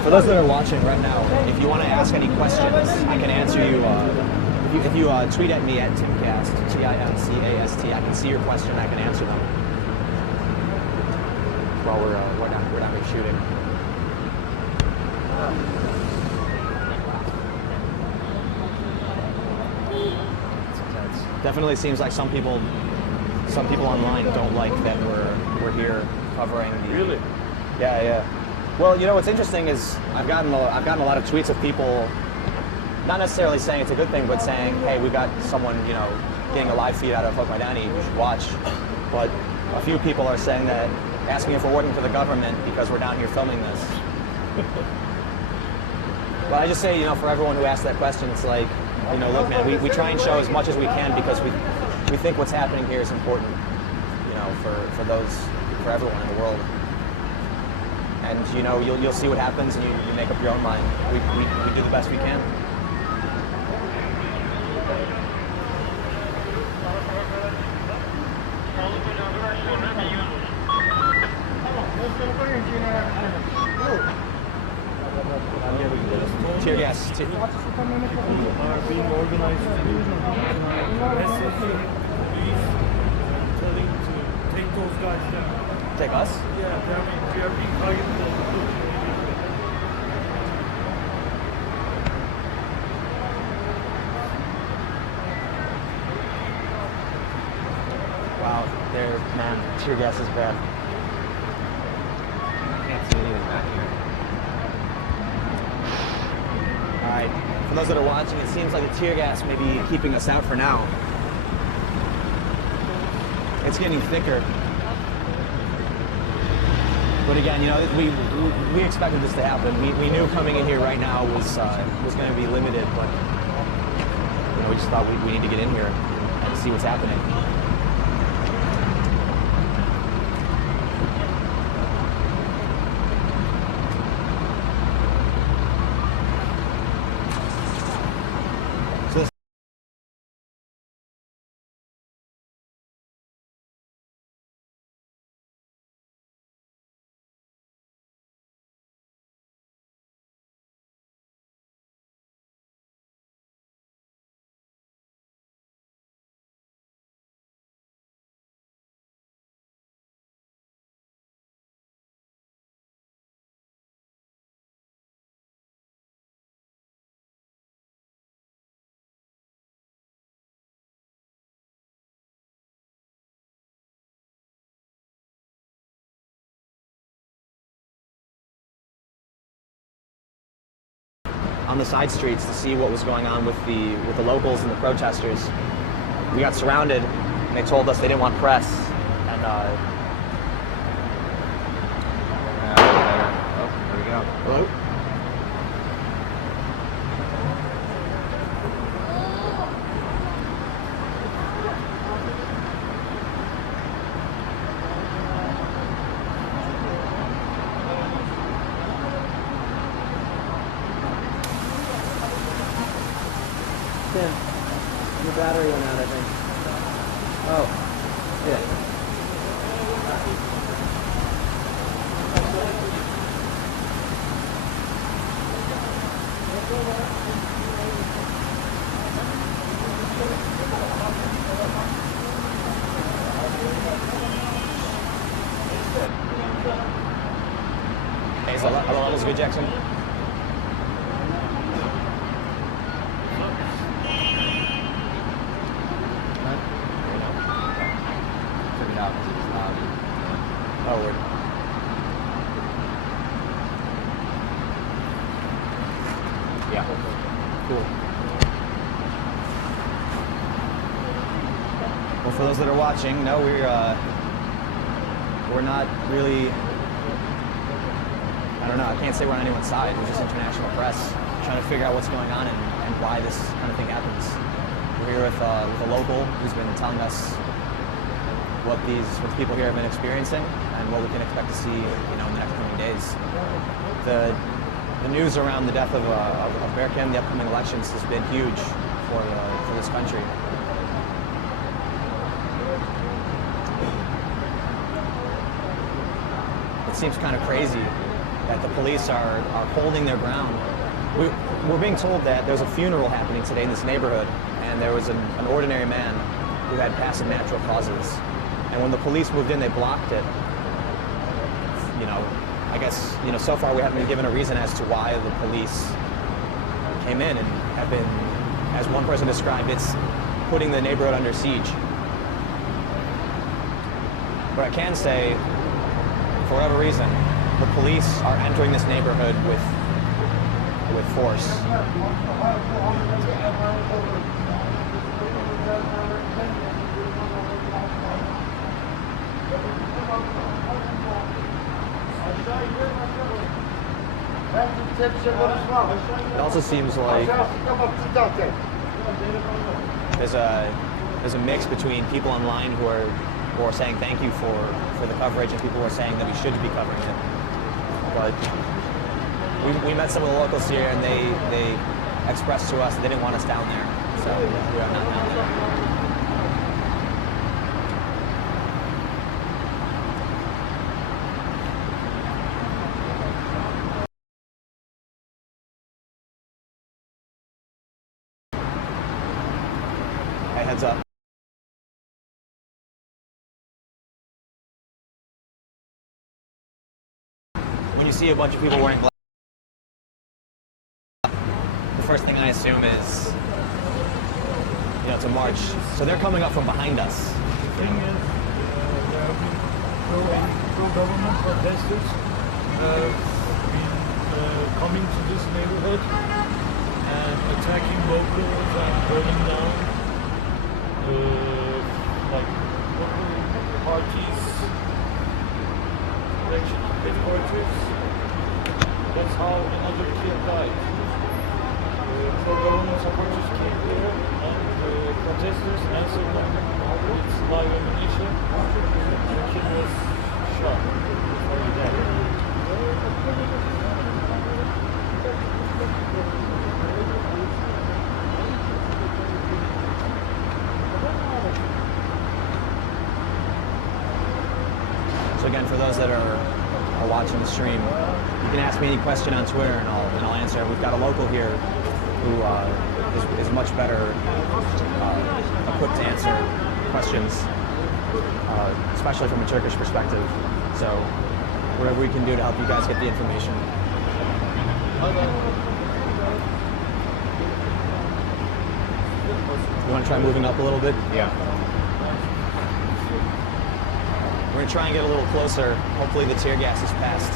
For those that are watching right now, if you want to ask any questions, I can answer you. If you tweet at me at Timcast, Timcast, I can see your question. I can answer them while we're down here shooting. Definitely seems like some people online don't like that we're here covering the. Really? Yeah. Well, what's interesting is I've gotten a lot of tweets of people, not necessarily saying it's a good thing, but saying, hey, we got someone getting a live feed out of Okmaydani, you should watch. But a few people are saying that, asking if we're working for the government because we're down here filming this. But I just say, for everyone who asked that question, it's like, look, man, we try and show as much as we can because we think what's happening here is important, for everyone in the world. And you'll see what happens, and you make up your own mind. We do the best we can. Tear gas. Are being organized message police telling to take those guys down. Take us? Yeah, they are being targeted. man, tear gas is bad. Can't see anything back here. All right, for those that are watching, it seems like the tear gas may be keeping us out for now. It's getting thicker. But again, you know, we expected this to happen. We knew coming in here right now was going to be limited, but you know, we just thought we need to get in here and see what's happening. So this on the side streets to see what was going on with the locals and the protesters. We got surrounded, and they told us they didn't want press. And Oh, there we go. hello. Tim, your battery went out, I think. Oh, yeah. Hey, are the levels good, Jackson? Took it out because it was loud. Oh, word. Yeah. Cool. Well, for those that are watching, no, we're not really. I don't know. I can't say we're on anyone's side. We're just international press trying to figure out what's going on and why this kind of thing happens. We're here with a local who's been telling us what the people here have been experiencing and what we can expect to see, you know, in the next coming days. The news around the death of Berkin, the upcoming elections, has been huge for this country. It seems kind of crazy that the police are holding their ground. We're being told that there's a funeral happening today in this neighborhood, and there was an ordinary man who had passive natural causes. And when the police moved in, they blocked it. You know, I guess, you know, so far we haven't been given a reason as to why the police came in and have been, as one person described, it's putting the neighborhood under siege. But I can say, for whatever reason, the police are entering this neighborhood with force. It also seems like there's a mix between people online who are saying thank you for the coverage and people who are saying that we should be covering it. But we met some of the locals here and they expressed to us that they didn't want us down there. So we are not down there. Hey, heads up. When you see a bunch of people wearing black, the first thing I assume is, you know, it's a march. So they're coming up from behind us. The thing is, there have pro-government protesters have been coming to this neighborhood and attacking locals and burning down like local parties, election headquarters. That's how another kid died. Pro-government supporters came there and protesters answered them with live ammunition. The kid was shot before he died. So again, for those that are watching the stream, you can ask me any question on Twitter and I'll answer. We've got a local here who is much better equipped to answer questions, especially from a Turkish perspective. So whatever we can do to help you guys get the information. You want to try moving up a little bit? Yeah. We're gonna try and get a little closer. Hopefully the tear gas is passed.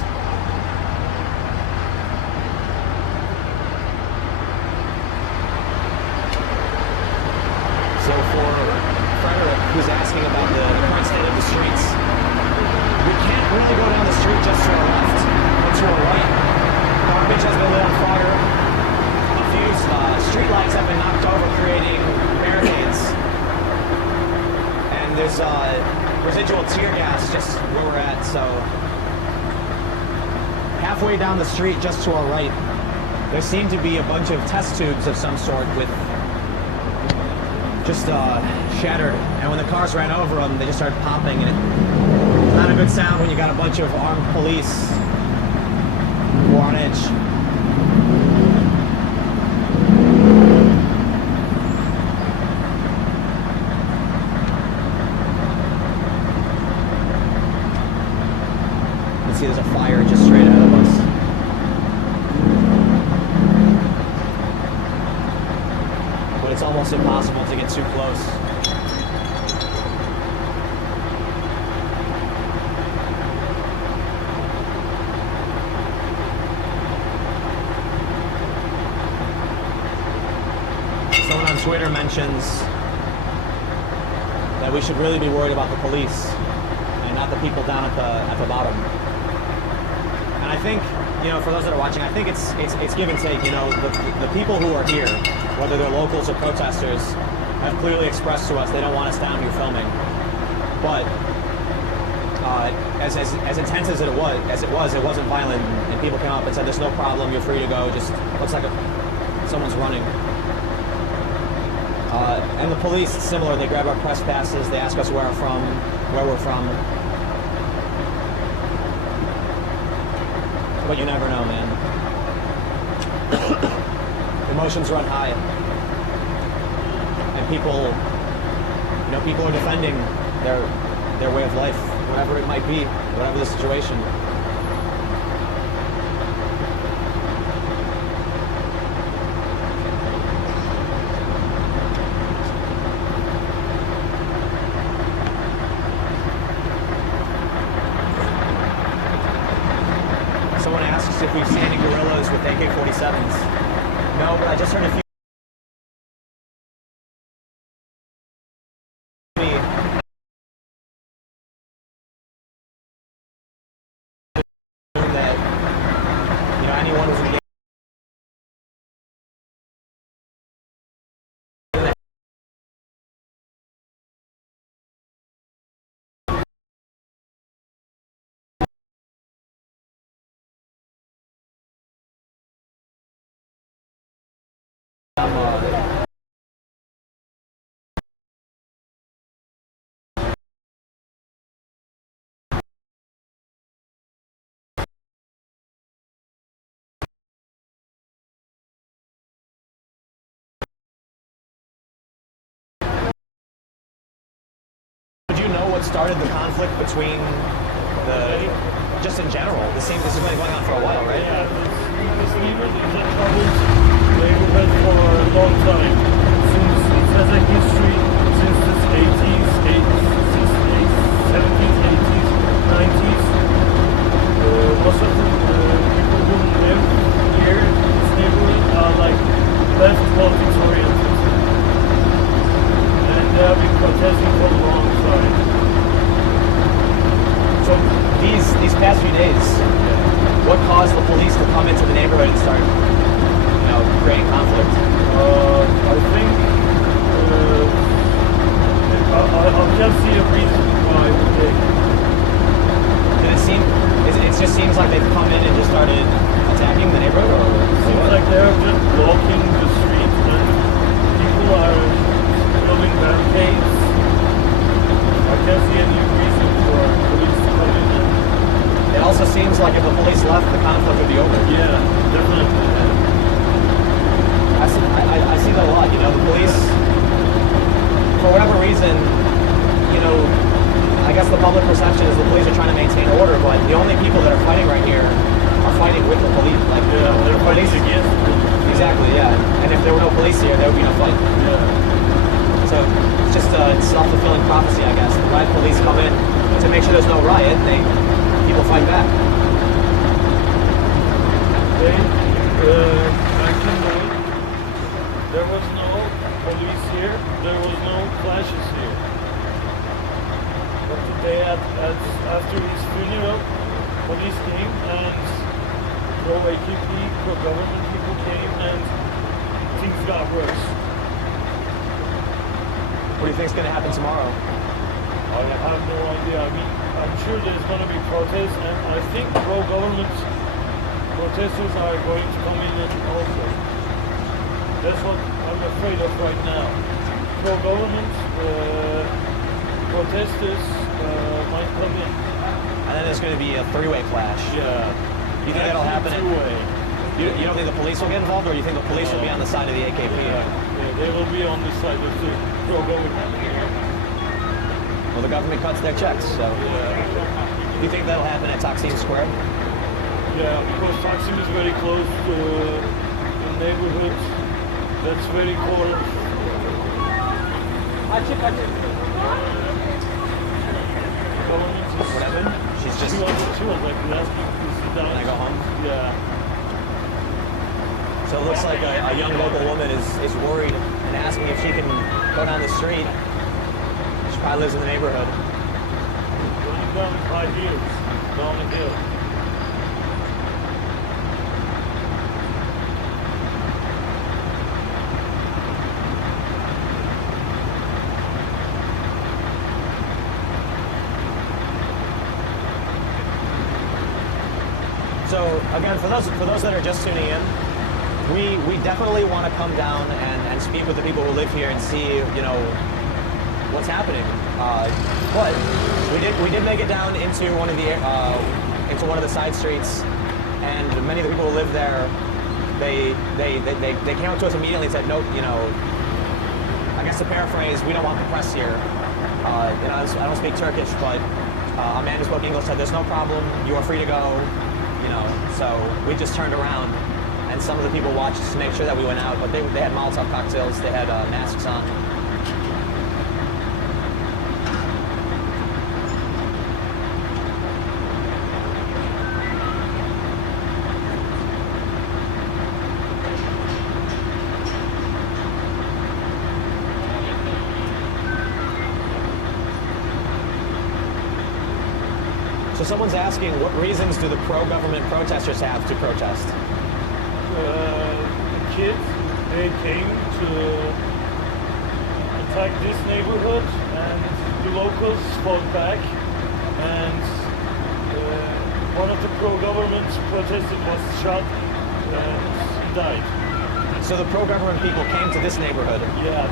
So for Frederick, who's asking about the current state of the streets, we can't really go down the street just to our left, but to our right. Garbage has been lit on fire. A few street lights have been knocked over, creating barricades. And there's residual tear gas just where we're at, so halfway down the street just to our right there seem to be a bunch of test tubes of some sort with just shattered, and when the cars ran over them they just started popping, and it's not a good sound when you got a bunch of armed police who are on edge. There's a fire just straight ahead of us. But it's almost impossible to get too close. Someone on Twitter mentions that we should really be worried about the police and not the people down at the bottom. And I think, you know, for those that are watching, I think it's give and take. You know, the people who are here, whether they're locals or protesters, have clearly expressed to us they don't want us down here filming. But as intense as it was, it wasn't violent, and people came up and said, "There's no problem. You're free to go. Just looks like someone's running." And the police, similar. They grab our press passes. They ask us where we're from. But you never know, man. Emotions run high, and people are defending their way of life, whatever it might be, whatever the situation. Someone asks if we've seen any guerrillas with AK-47s. No, but I just heard a few. That, you know, anyone who's engaged what started the conflict between just in general? This has been going on for a while, right? Yeah, this neighborhood is a troubled neighborhood for a long time. Since it has a history since the 80s, 70s, 80s, 90s. past few days, what caused the police to come into the neighborhood and start, creating conflict? I think I can't see a reason why they. It just seems like they've come in and just started attacking the neighborhood, or Seems like they're just blocking the streets and people are building barricades. I can't see any reason for police to come in. it also seems like if the police left, the conflict would be over. Yeah, definitely. I see that a lot. The police, for whatever reason, I guess the public perception is the police are trying to maintain order, but the only people that are fighting right here are fighting with the police. Like, They're fighting police against the police. Exactly, yeah. And if there were no police here, there would be no fight. Yeah. So it's just a self-fulfilling prophecy, I guess. The riot police come in to make sure there's no riot, people fight back. Back in the day, there was no police here, there was no clashes here. But today, after his funeral, police came and pro-AKP, pro-government people came and things got worse. What do you think's going to happen tomorrow? I have no idea. I mean, I'm sure there's going to be protests, and I think pro-government protesters are going to come in also. That's what I'm afraid of right now. Pro-government protesters might come in. And then there's going to be a three-way clash. Yeah. You think that'll happen? Two-way. You don't think the police will get involved, or you think the police will be on the side of the AKP? Yeah, they will be on the side of the pro-government. Well, the government cuts their checks, so. You think that'll happen at Taksim Square? Yeah, because Taksim is very close to the neighborhood. That's very core. Government is. What happened? She was like asking to sit down. Can I go home? Yeah. So it looks like a young local woman is worried and asking if she can go down the street. She probably lives in the neighborhood. Going down 5 years, down the hill. So again, for those that are just tuning in, we definitely want to come down and speak with the people who live here and see what's happening. But we did make it down into one of the side streets, and many of the people who live there, they came up to us immediately and said, no, I guess to paraphrase, we don't want the press here. I don't speak Turkish, but a man who spoke English said, there's no problem, you are free to go. So we just turned around, and some of the people watched us to make sure that we went out, but they had Molotov cocktails, they had masks on. So someone's asking, what reasons do the pro-government protesters have to protest? The kids, they came to attack this neighborhood, and the locals fought back, and one of the pro-government protesters was shot and died. So the pro-government people came to this neighborhood? Yeah,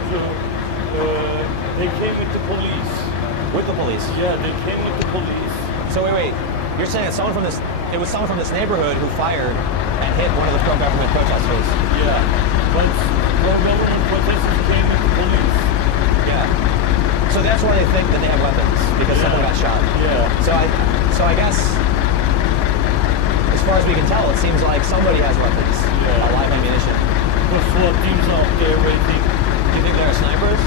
they came with the police. With the police? Yeah, they came with the police. So wait, you're saying that it was someone from this neighborhood who fired and hit one of the pro-government protesters? Yeah, but pro-government protesters came with the police. Yeah. So that's why they think that they have weapons, because someone got shot. Yeah. So I guess, as far as we can tell, it seems like somebody has weapons. Yeah. Live ammunition. The SWAT teams out there waiting. Do you think they're snipers?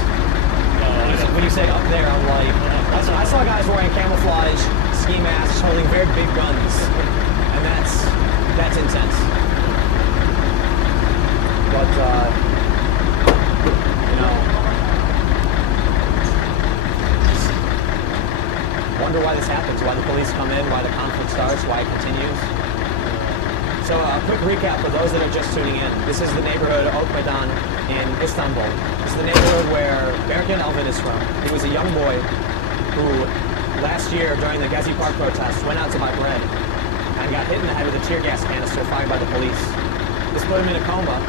When you say up there, I'm like, I saw guys wearing camouflage, ski masks, holding very big guns, and that's intense. But wonder why this happens, why the police come in, why the conflict starts, why it continues. So a quick recap for those that are just tuning in. This is the neighborhood of Meydan in Istanbul. This is the neighborhood where Berkan Elvin is from. He was a young boy who last year during the Gezi Park protests went out to buy bread and got hit in the head with a tear gas canister fired by the police. This put him in a coma,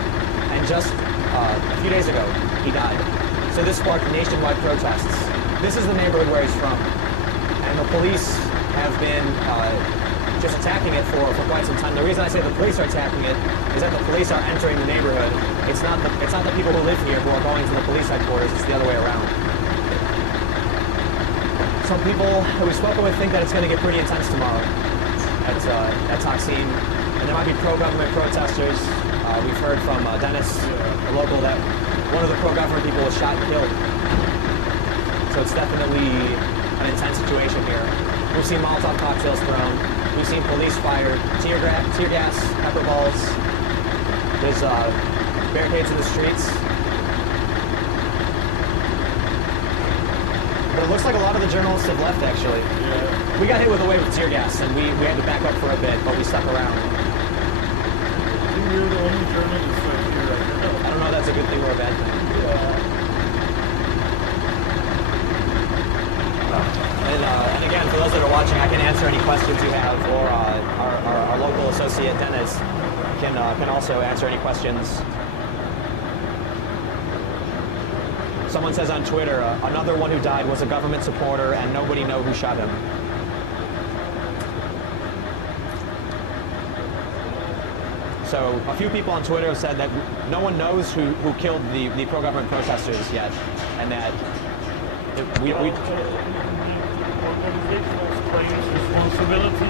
and just a few days ago, he died. So this sparked nationwide protests. This is the neighborhood where he's from, and the police have been just attacking it for quite some time. The reason I say the police are attacking it is that the police are entering the neighborhood. It's not the people who live here who are going to the police headquarters. It's the other way around. Some people who we've spoken with think that it's going to get pretty intense tomorrow at Taksim, and there might be pro-government protesters. We've heard from Dennis, the local, that one of the pro-government people was shot and killed. So it's definitely an intense situation here. We've seen Molotov cocktails thrown. We've seen police fire tear gas, pepper balls. There's barricades in the streets. But it looks like a lot of the journalists have left, actually. Yeah. We got hit with a wave of tear gas, and we had to back up for a bit, but we stuck around. I think we're the only journalists right here right now. I don't know if that's a good thing or a bad thing. And again, for those that are watching, I can answer any questions you have, or our local associate, Dennis, can also answer any questions. Someone says on Twitter, another one who died was a government supporter and nobody knows who shot him. So a few people on Twitter have said that no one knows who killed the pro-government protesters yet, and that we claims responsibility,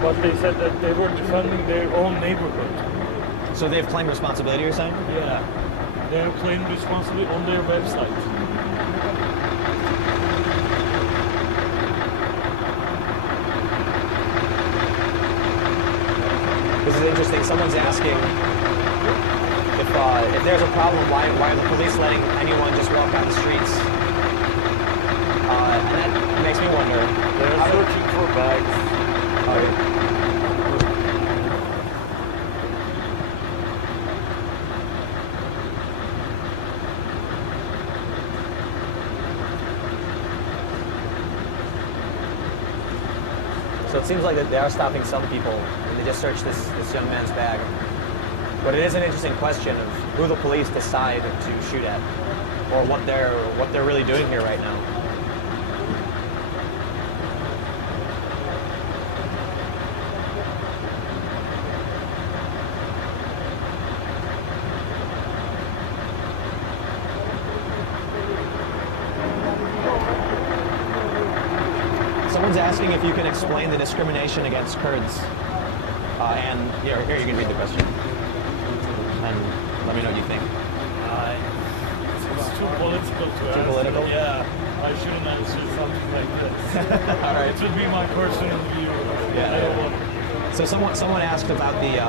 but they said that they were defending their own neighborhood. So they've claimed responsibility, you're saying? Yeah. They have claimed responsibility on their website. This is interesting. Someone's asking if there's a problem, why are the police letting anyone just walk down the streets? And that makes me wonder. They're searching for bags. Oh, yeah. So it seems like that they are stopping some people, and they just searched this young man's bag. But it is an interesting question of who the police decide to shoot at, or what they're really doing here right now. Someone's asking if you can explain the discrimination against Kurds. And here you can read the question. And let me know what you think. It's too political to answer. Too political? Yeah, I shouldn't answer something like this. All right. It would be my personal view. Yeah. I don't want. So someone asked about the,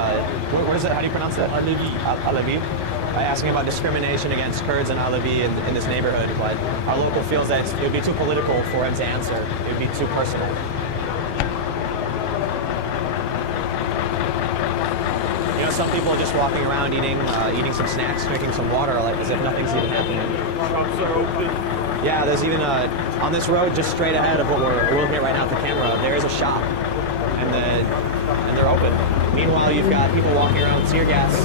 what is it, how do you pronounce that? Alevi. Alevi. Asking about discrimination against Kurds and Alevi in this neighborhood, but our local feels that it would be too political for him to answer. It would be too personal. You know, some people are just walking around eating some snacks, drinking some water, like as if nothing's even happening. Shops are open. Yeah, there's even on this road just straight ahead of what we're looking at right now with the camera, there is a shop, and they're open. Meanwhile, you've got people walking around with tear gas.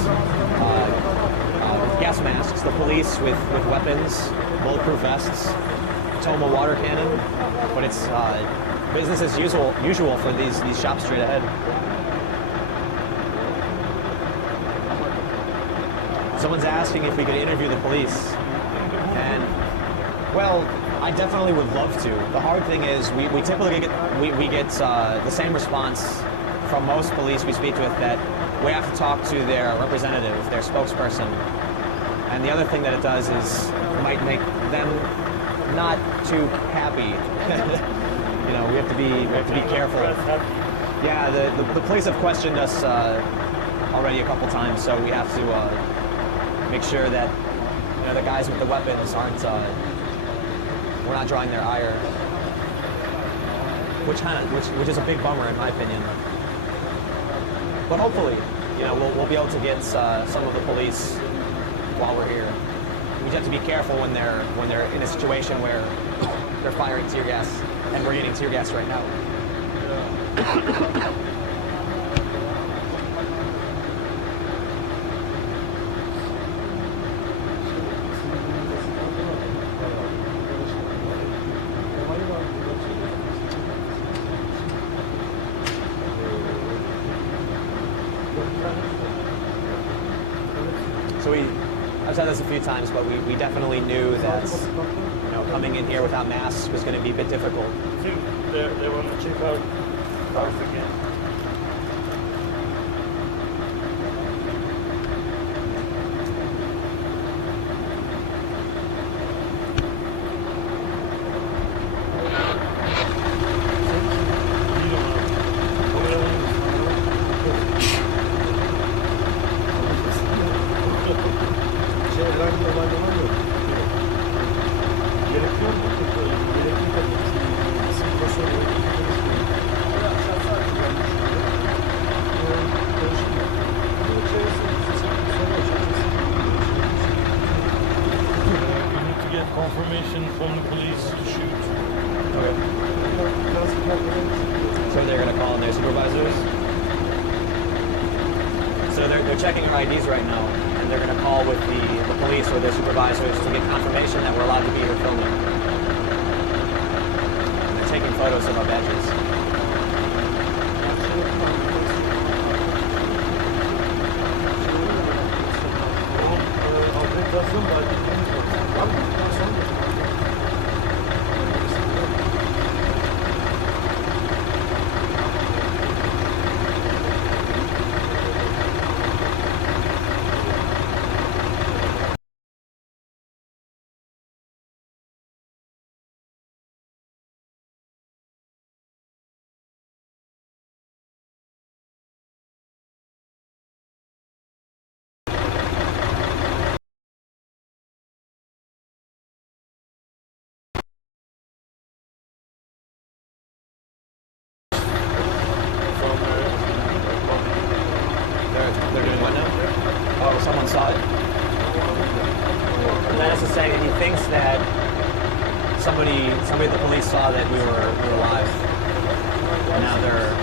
Gas masks, the police with weapons, bulletproof vests, Toma water cannon, but it's business as usual for these shops straight ahead. Someone's asking if we could interview the police, and well, I definitely would love to. The hard thing is we typically get the same response from most police we speak with, that we have to talk to their representative, their spokesperson. And the other thing that it does is it might make them not too happy. You know, we have to be careful. Yeah, the police have questioned us already a couple times, so we have to make sure that the guys with the weapons aren't we're not drawing their ire. which is a big bummer in my opinion. But hopefully, you know, we'll be able to get some of the police while we're here. We just have to be careful when they're in a situation where they're firing tear gas, and we're getting tear gas right now. So I've said this a few times, but we definitely knew that, you know, coming in here without masks was going to be a bit difficult. I think they want to check out cars again. Confirmation from the police to shoot. Okay. So they're going to call in their supervisors? So they're checking our IDs right now, and they're going to call with the police or their supervisors to get confirmation that we're allowed to be here filming. And they're taking photos of our badges. They're doing what now? Oh, someone saw it. And that is to say that he thinks that somebody at the police saw that we were live, and now they're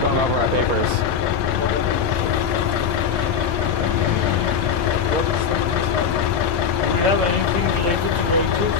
going over our papers. Do you have anything related to wages?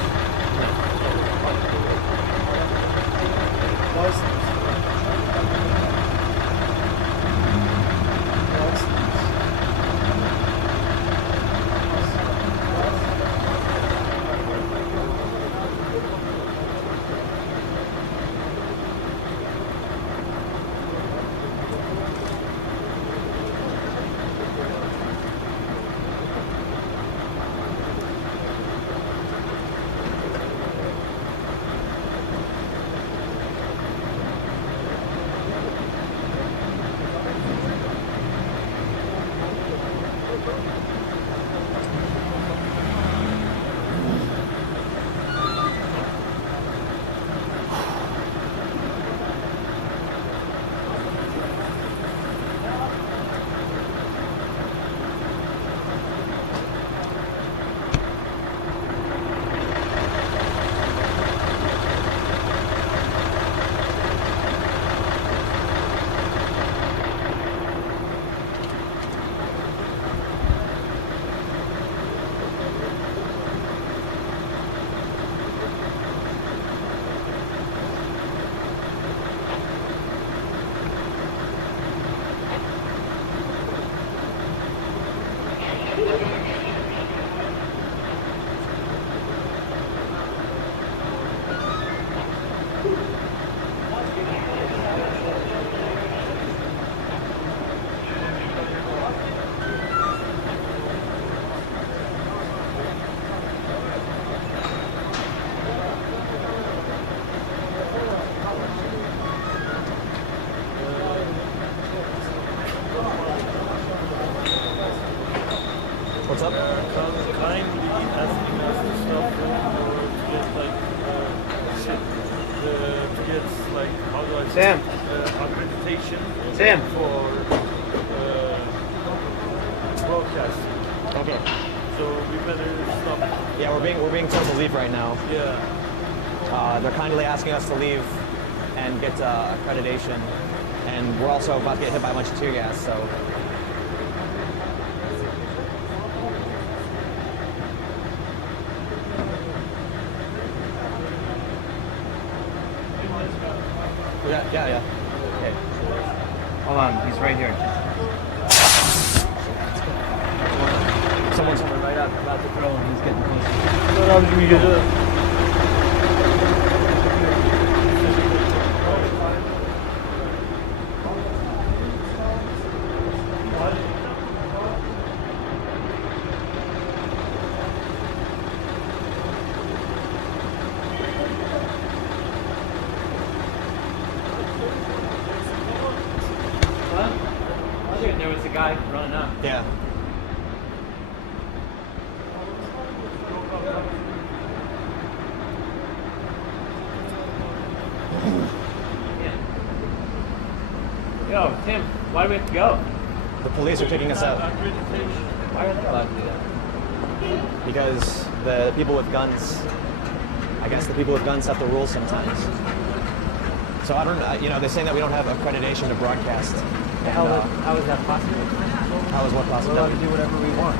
What's up? Kindly asking us to stop them or to get like to get like Sam. accreditation Sam. for broadcasting. Okay. So we better stop. Yeah, we're being told to leave right now. Yeah. They're kindly asking us to leave and get accreditation, and we're also about to get hit by a bunch of tear gas. So. Yeah. Okay. Hold on, he's right here. Someone's Right up, about to throw him. He's getting closer. Bunlar abicim iyi geceler. There was a guy running up. Yeah. Yo, Tim, why do we have to go? The police are kicking us out Accreditation. Why are they allowed to do that? because the people with guns. I guess the people with guns have the rules sometimes. So I don't know. You know, they're saying that we don't have accreditation to broadcast. How, And, how is that possible? how is what We're possible? allowed to do whatever we want.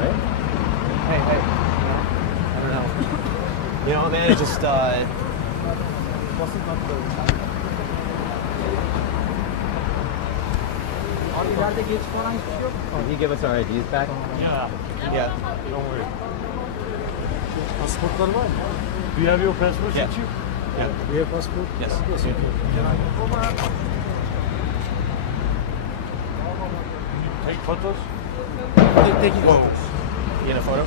Right? Hey. I don't know. You know, man, it just. Can you give us our IDs back? Yeah. Yeah. Don't worry. Pasaportları var mı? Do you have your passport Yeah. with you? Yeah. Do you have passport? Yes. Take photos. Taking photos. You in a photo?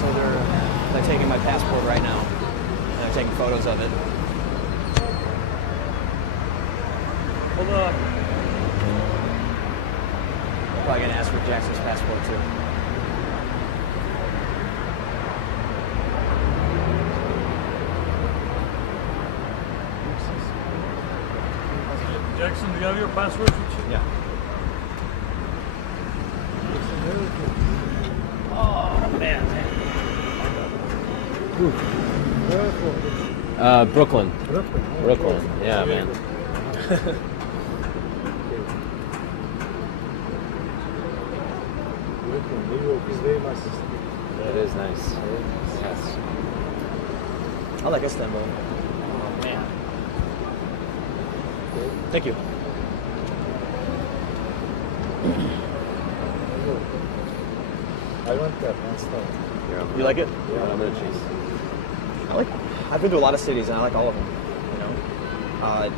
So they're taking my passport right now. And they're taking photos of it. Hold on. Probably gonna ask for Jackson's passport too. Jackson, do you have your passport with you? Yeah. Brooklyn. Brooklyn. Yeah, man. It is nice. Yes. I like Istanbul. Man. Thank you. I went there last time. You like it? Yeah, I'm gonna cheese. I've been to a lot of cities and I like all of them. You know,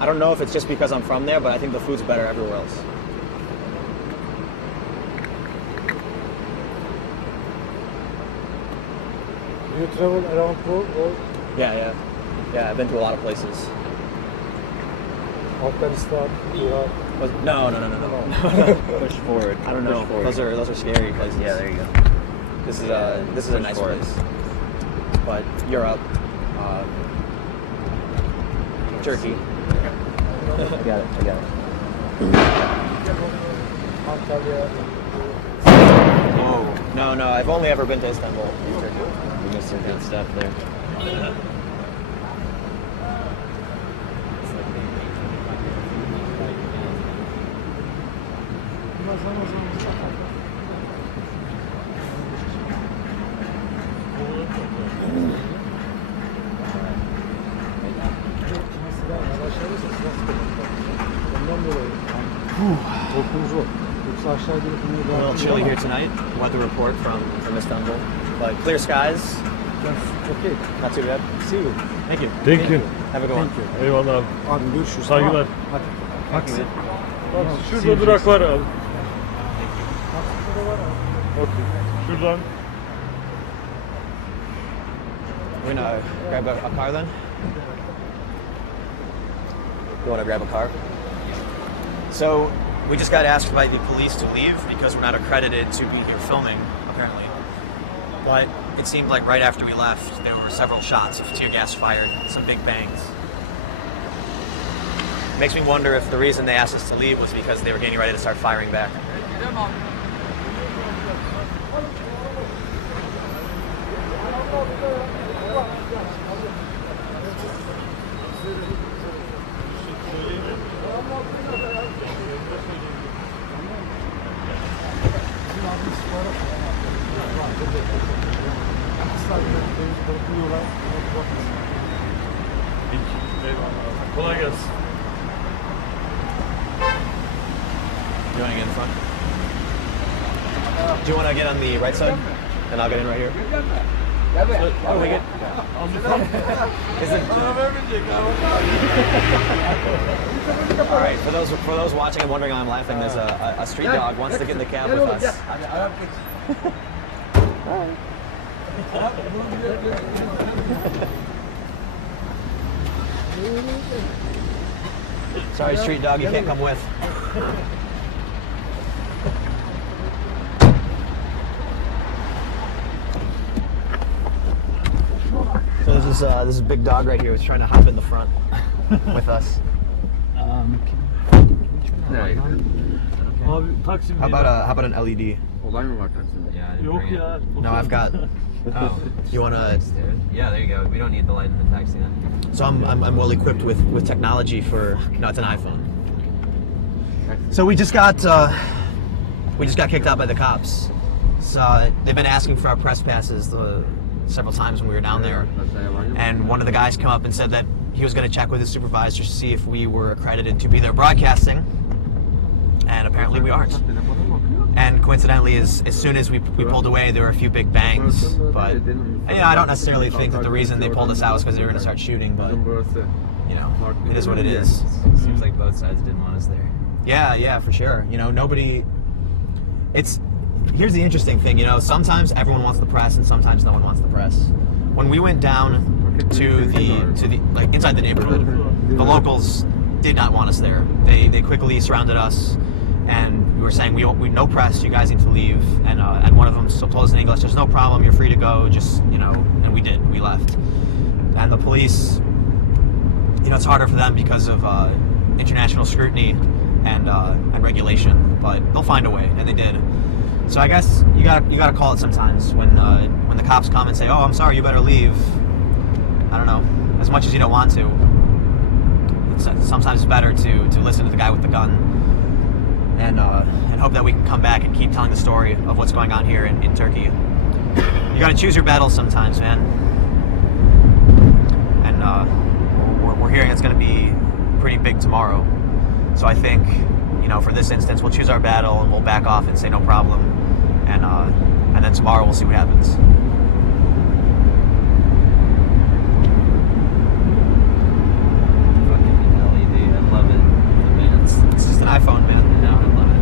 I don't know if it's just because I'm from there, but I think the food's better everywhere else. You travel around for or Yeah. I've been to a lot of places. Afghanistan, Iraq? No. Push forward. I don't know. Push forward. Those are scary places. Yeah, there you go. This is a nice forward. place. But Europe, Turkey. I got it. Antalya. Whoa. No. I've only ever been to Istanbul. You missed some good stuff there. Ondan dolayı. Korkunuz o. Yoksa aşağı gelip bunu A little chilly here tonight. Weather report from Istanbul, but clear skies. Okay. Not too bad. See you. Thank you. Thank you. Have a good one. Eyvallah abi. Abi görüşürüz. Saygılar. Hadi. Taksi. Bak şurada durak var abi. Okey. Şuradan We're gonna grab a car then? You wanna grab a car? So, we just got asked by the police to leave because we're not accredited to be here filming, apparently. But it seemed like right after we left, there were several shots of tear gas fired, some big bangs. Makes me wonder if the reason they asked us to leave was because they were getting ready to start firing back. Kolay gelsin. Do you want to get in front? Do you want to get on the right side? And I'll get in right here. Oh, we get. On the front. All right. For those watching and wondering why I'm laughing, there's a street dog wants to get in the cab with us. Sorry, street dog, you can't come with. So this is a big dog right here who's trying to hop in the front with us. Abi Taksim How about an LED? Olay mı var Taksim'de? Yeah, I didn't Yok bring ya. No, I've got. Oh, You wanna? dude. Yeah, there you go. We don't need the light in the taxi then. So I'm well equipped with technology for it's an iPhone. So we just got kicked out by the cops. So they've been asking for our press passes several times when we were down there, and one of the guys came up and said that he was going to check with his supervisor to see if we were accredited to be there broadcasting, and apparently we aren't. And coincidentally, as soon as we pulled away, there were a few big bangs. But I don't necessarily think that the reason they pulled us out was because they were going to start shooting. But it is what it is. Seems like both sides didn't want us there. Yeah, for sure. nobody. Here's the interesting thing. Sometimes everyone wants the press, and sometimes no one wants the press. When we went down to the like inside the neighborhood, the locals did not want us there. They quickly surrounded us. And we were saying, we no press, you guys need to leave. And one of them told us in English, there's no problem, you're free to go, just, and we did, we left. And the police, it's harder for them because of international scrutiny and regulation, but they'll find a way, and they did. So I guess you gotta call it sometimes when the cops come and say, oh, I'm sorry, you better leave. I don't know, as much as you don't want to, sometimes it's better to listen to the guy with the gun. And hope that we can come back and keep telling the story of what's going on here in Turkey. You gotta choose your battles sometimes, man. And we're hearing it's gonna be pretty big tomorrow. So I think, for this instance, we'll choose our battle and we'll back off and say no problem. And then tomorrow we'll see what happens. Fucking LED, I love it. I mean, It's just an iPhone, man. I love it.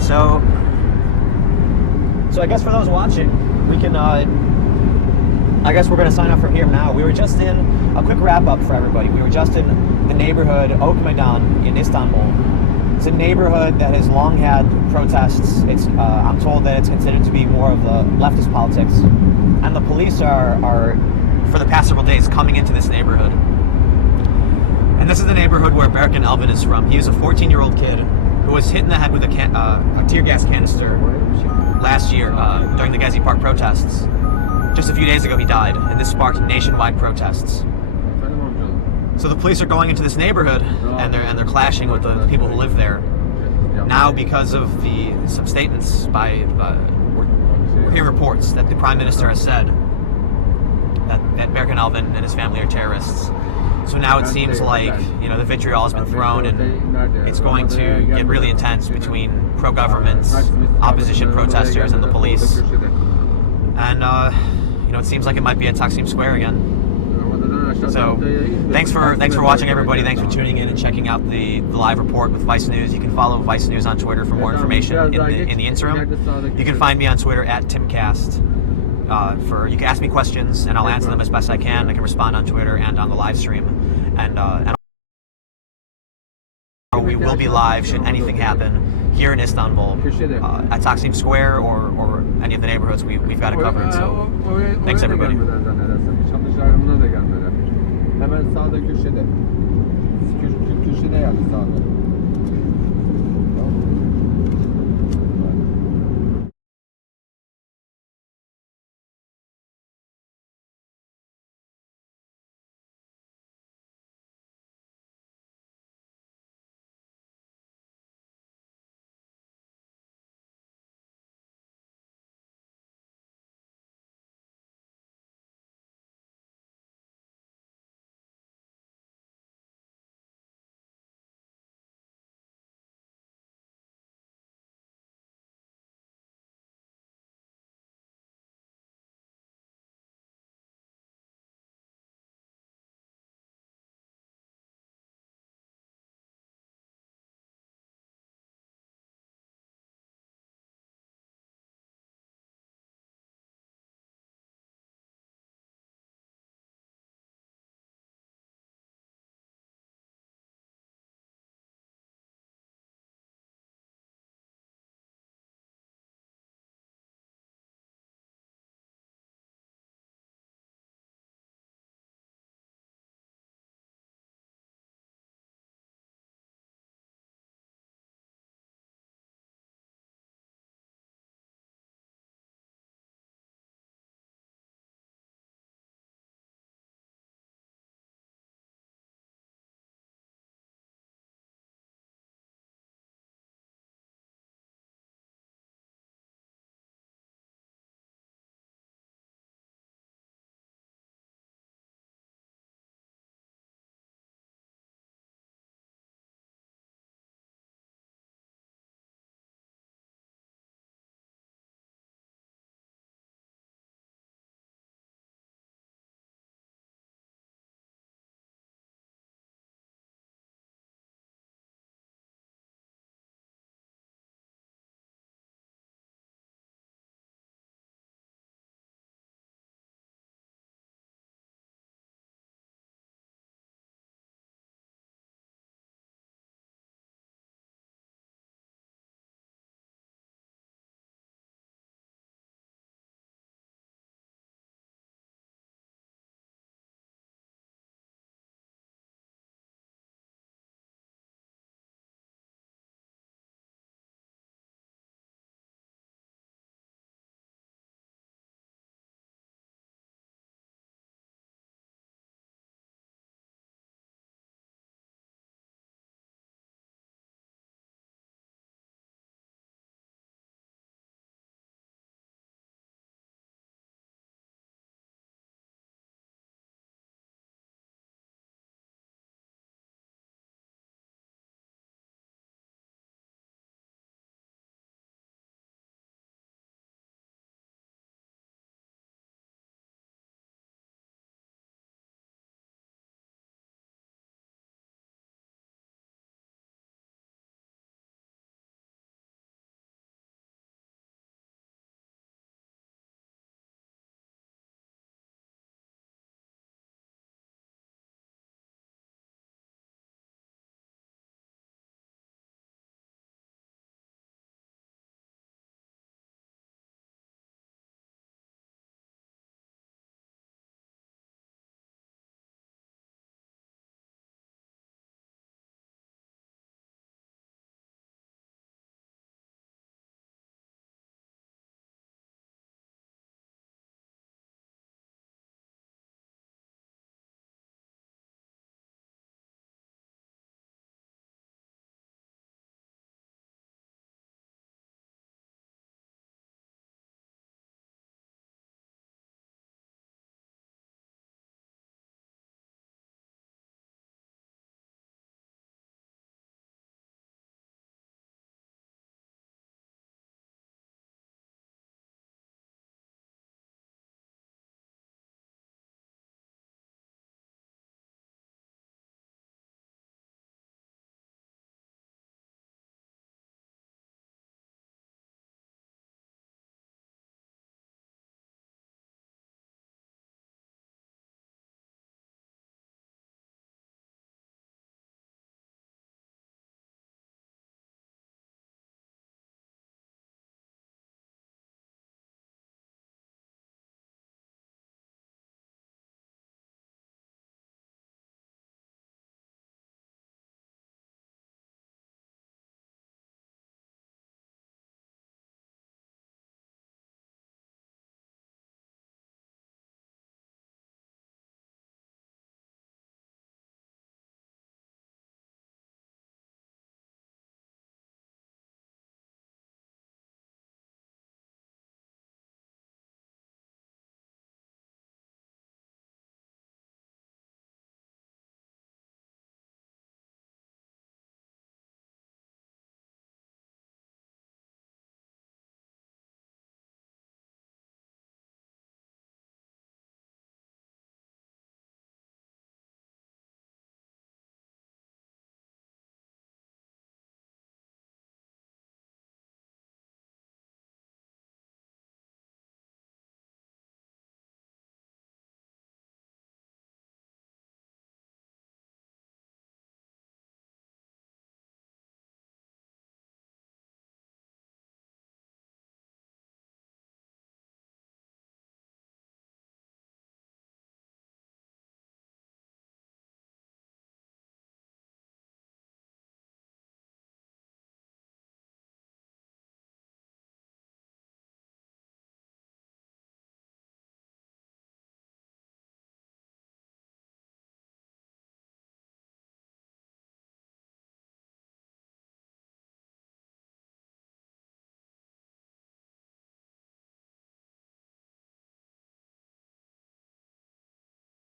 So I guess for those watching, we can, I guess we're going to sign up from here now. We were just in, a quick wrap up for everybody. We were just in the neighborhood Okmeydan in Istanbul. It's a neighborhood that has long had protests. I'm told that it's considered to be more of the leftist politics. And the police are for the past several days, coming into this neighborhood. And this is the neighborhood where Berkan Elvin is from. He was a 14-year-old kid who was hit in the head with a tear gas canister last year during the Gezi Park protests. Just a few days ago, he died, and this sparked nationwide protests. So the police are going into this neighborhood, and they're clashing with the people who live there. Now, because of some statements by, we're hearing reports that the Prime Minister has said that Berkan Elvin and his family are terrorists. So now it seems like, the vitriol has been thrown, and it's going to get really intense between pro-government, opposition protesters, and the police. And, it seems like it might be at Taksim Square again. So thanks for watching, everybody. Thanks for tuning in and checking out the live report with Vice News. You can follow Vice News on Twitter for more information in the interim. You can find me on Twitter at TimCast. you can ask me questions and I'll answer them as best I can. I can respond on Twitter and on the live stream, and we will be live should anything happen here in Istanbul at Taksim Square or any of the neighborhoods we've got it covered. So thanks everybody. Hemen sağda köşede. Köşede yani sağda.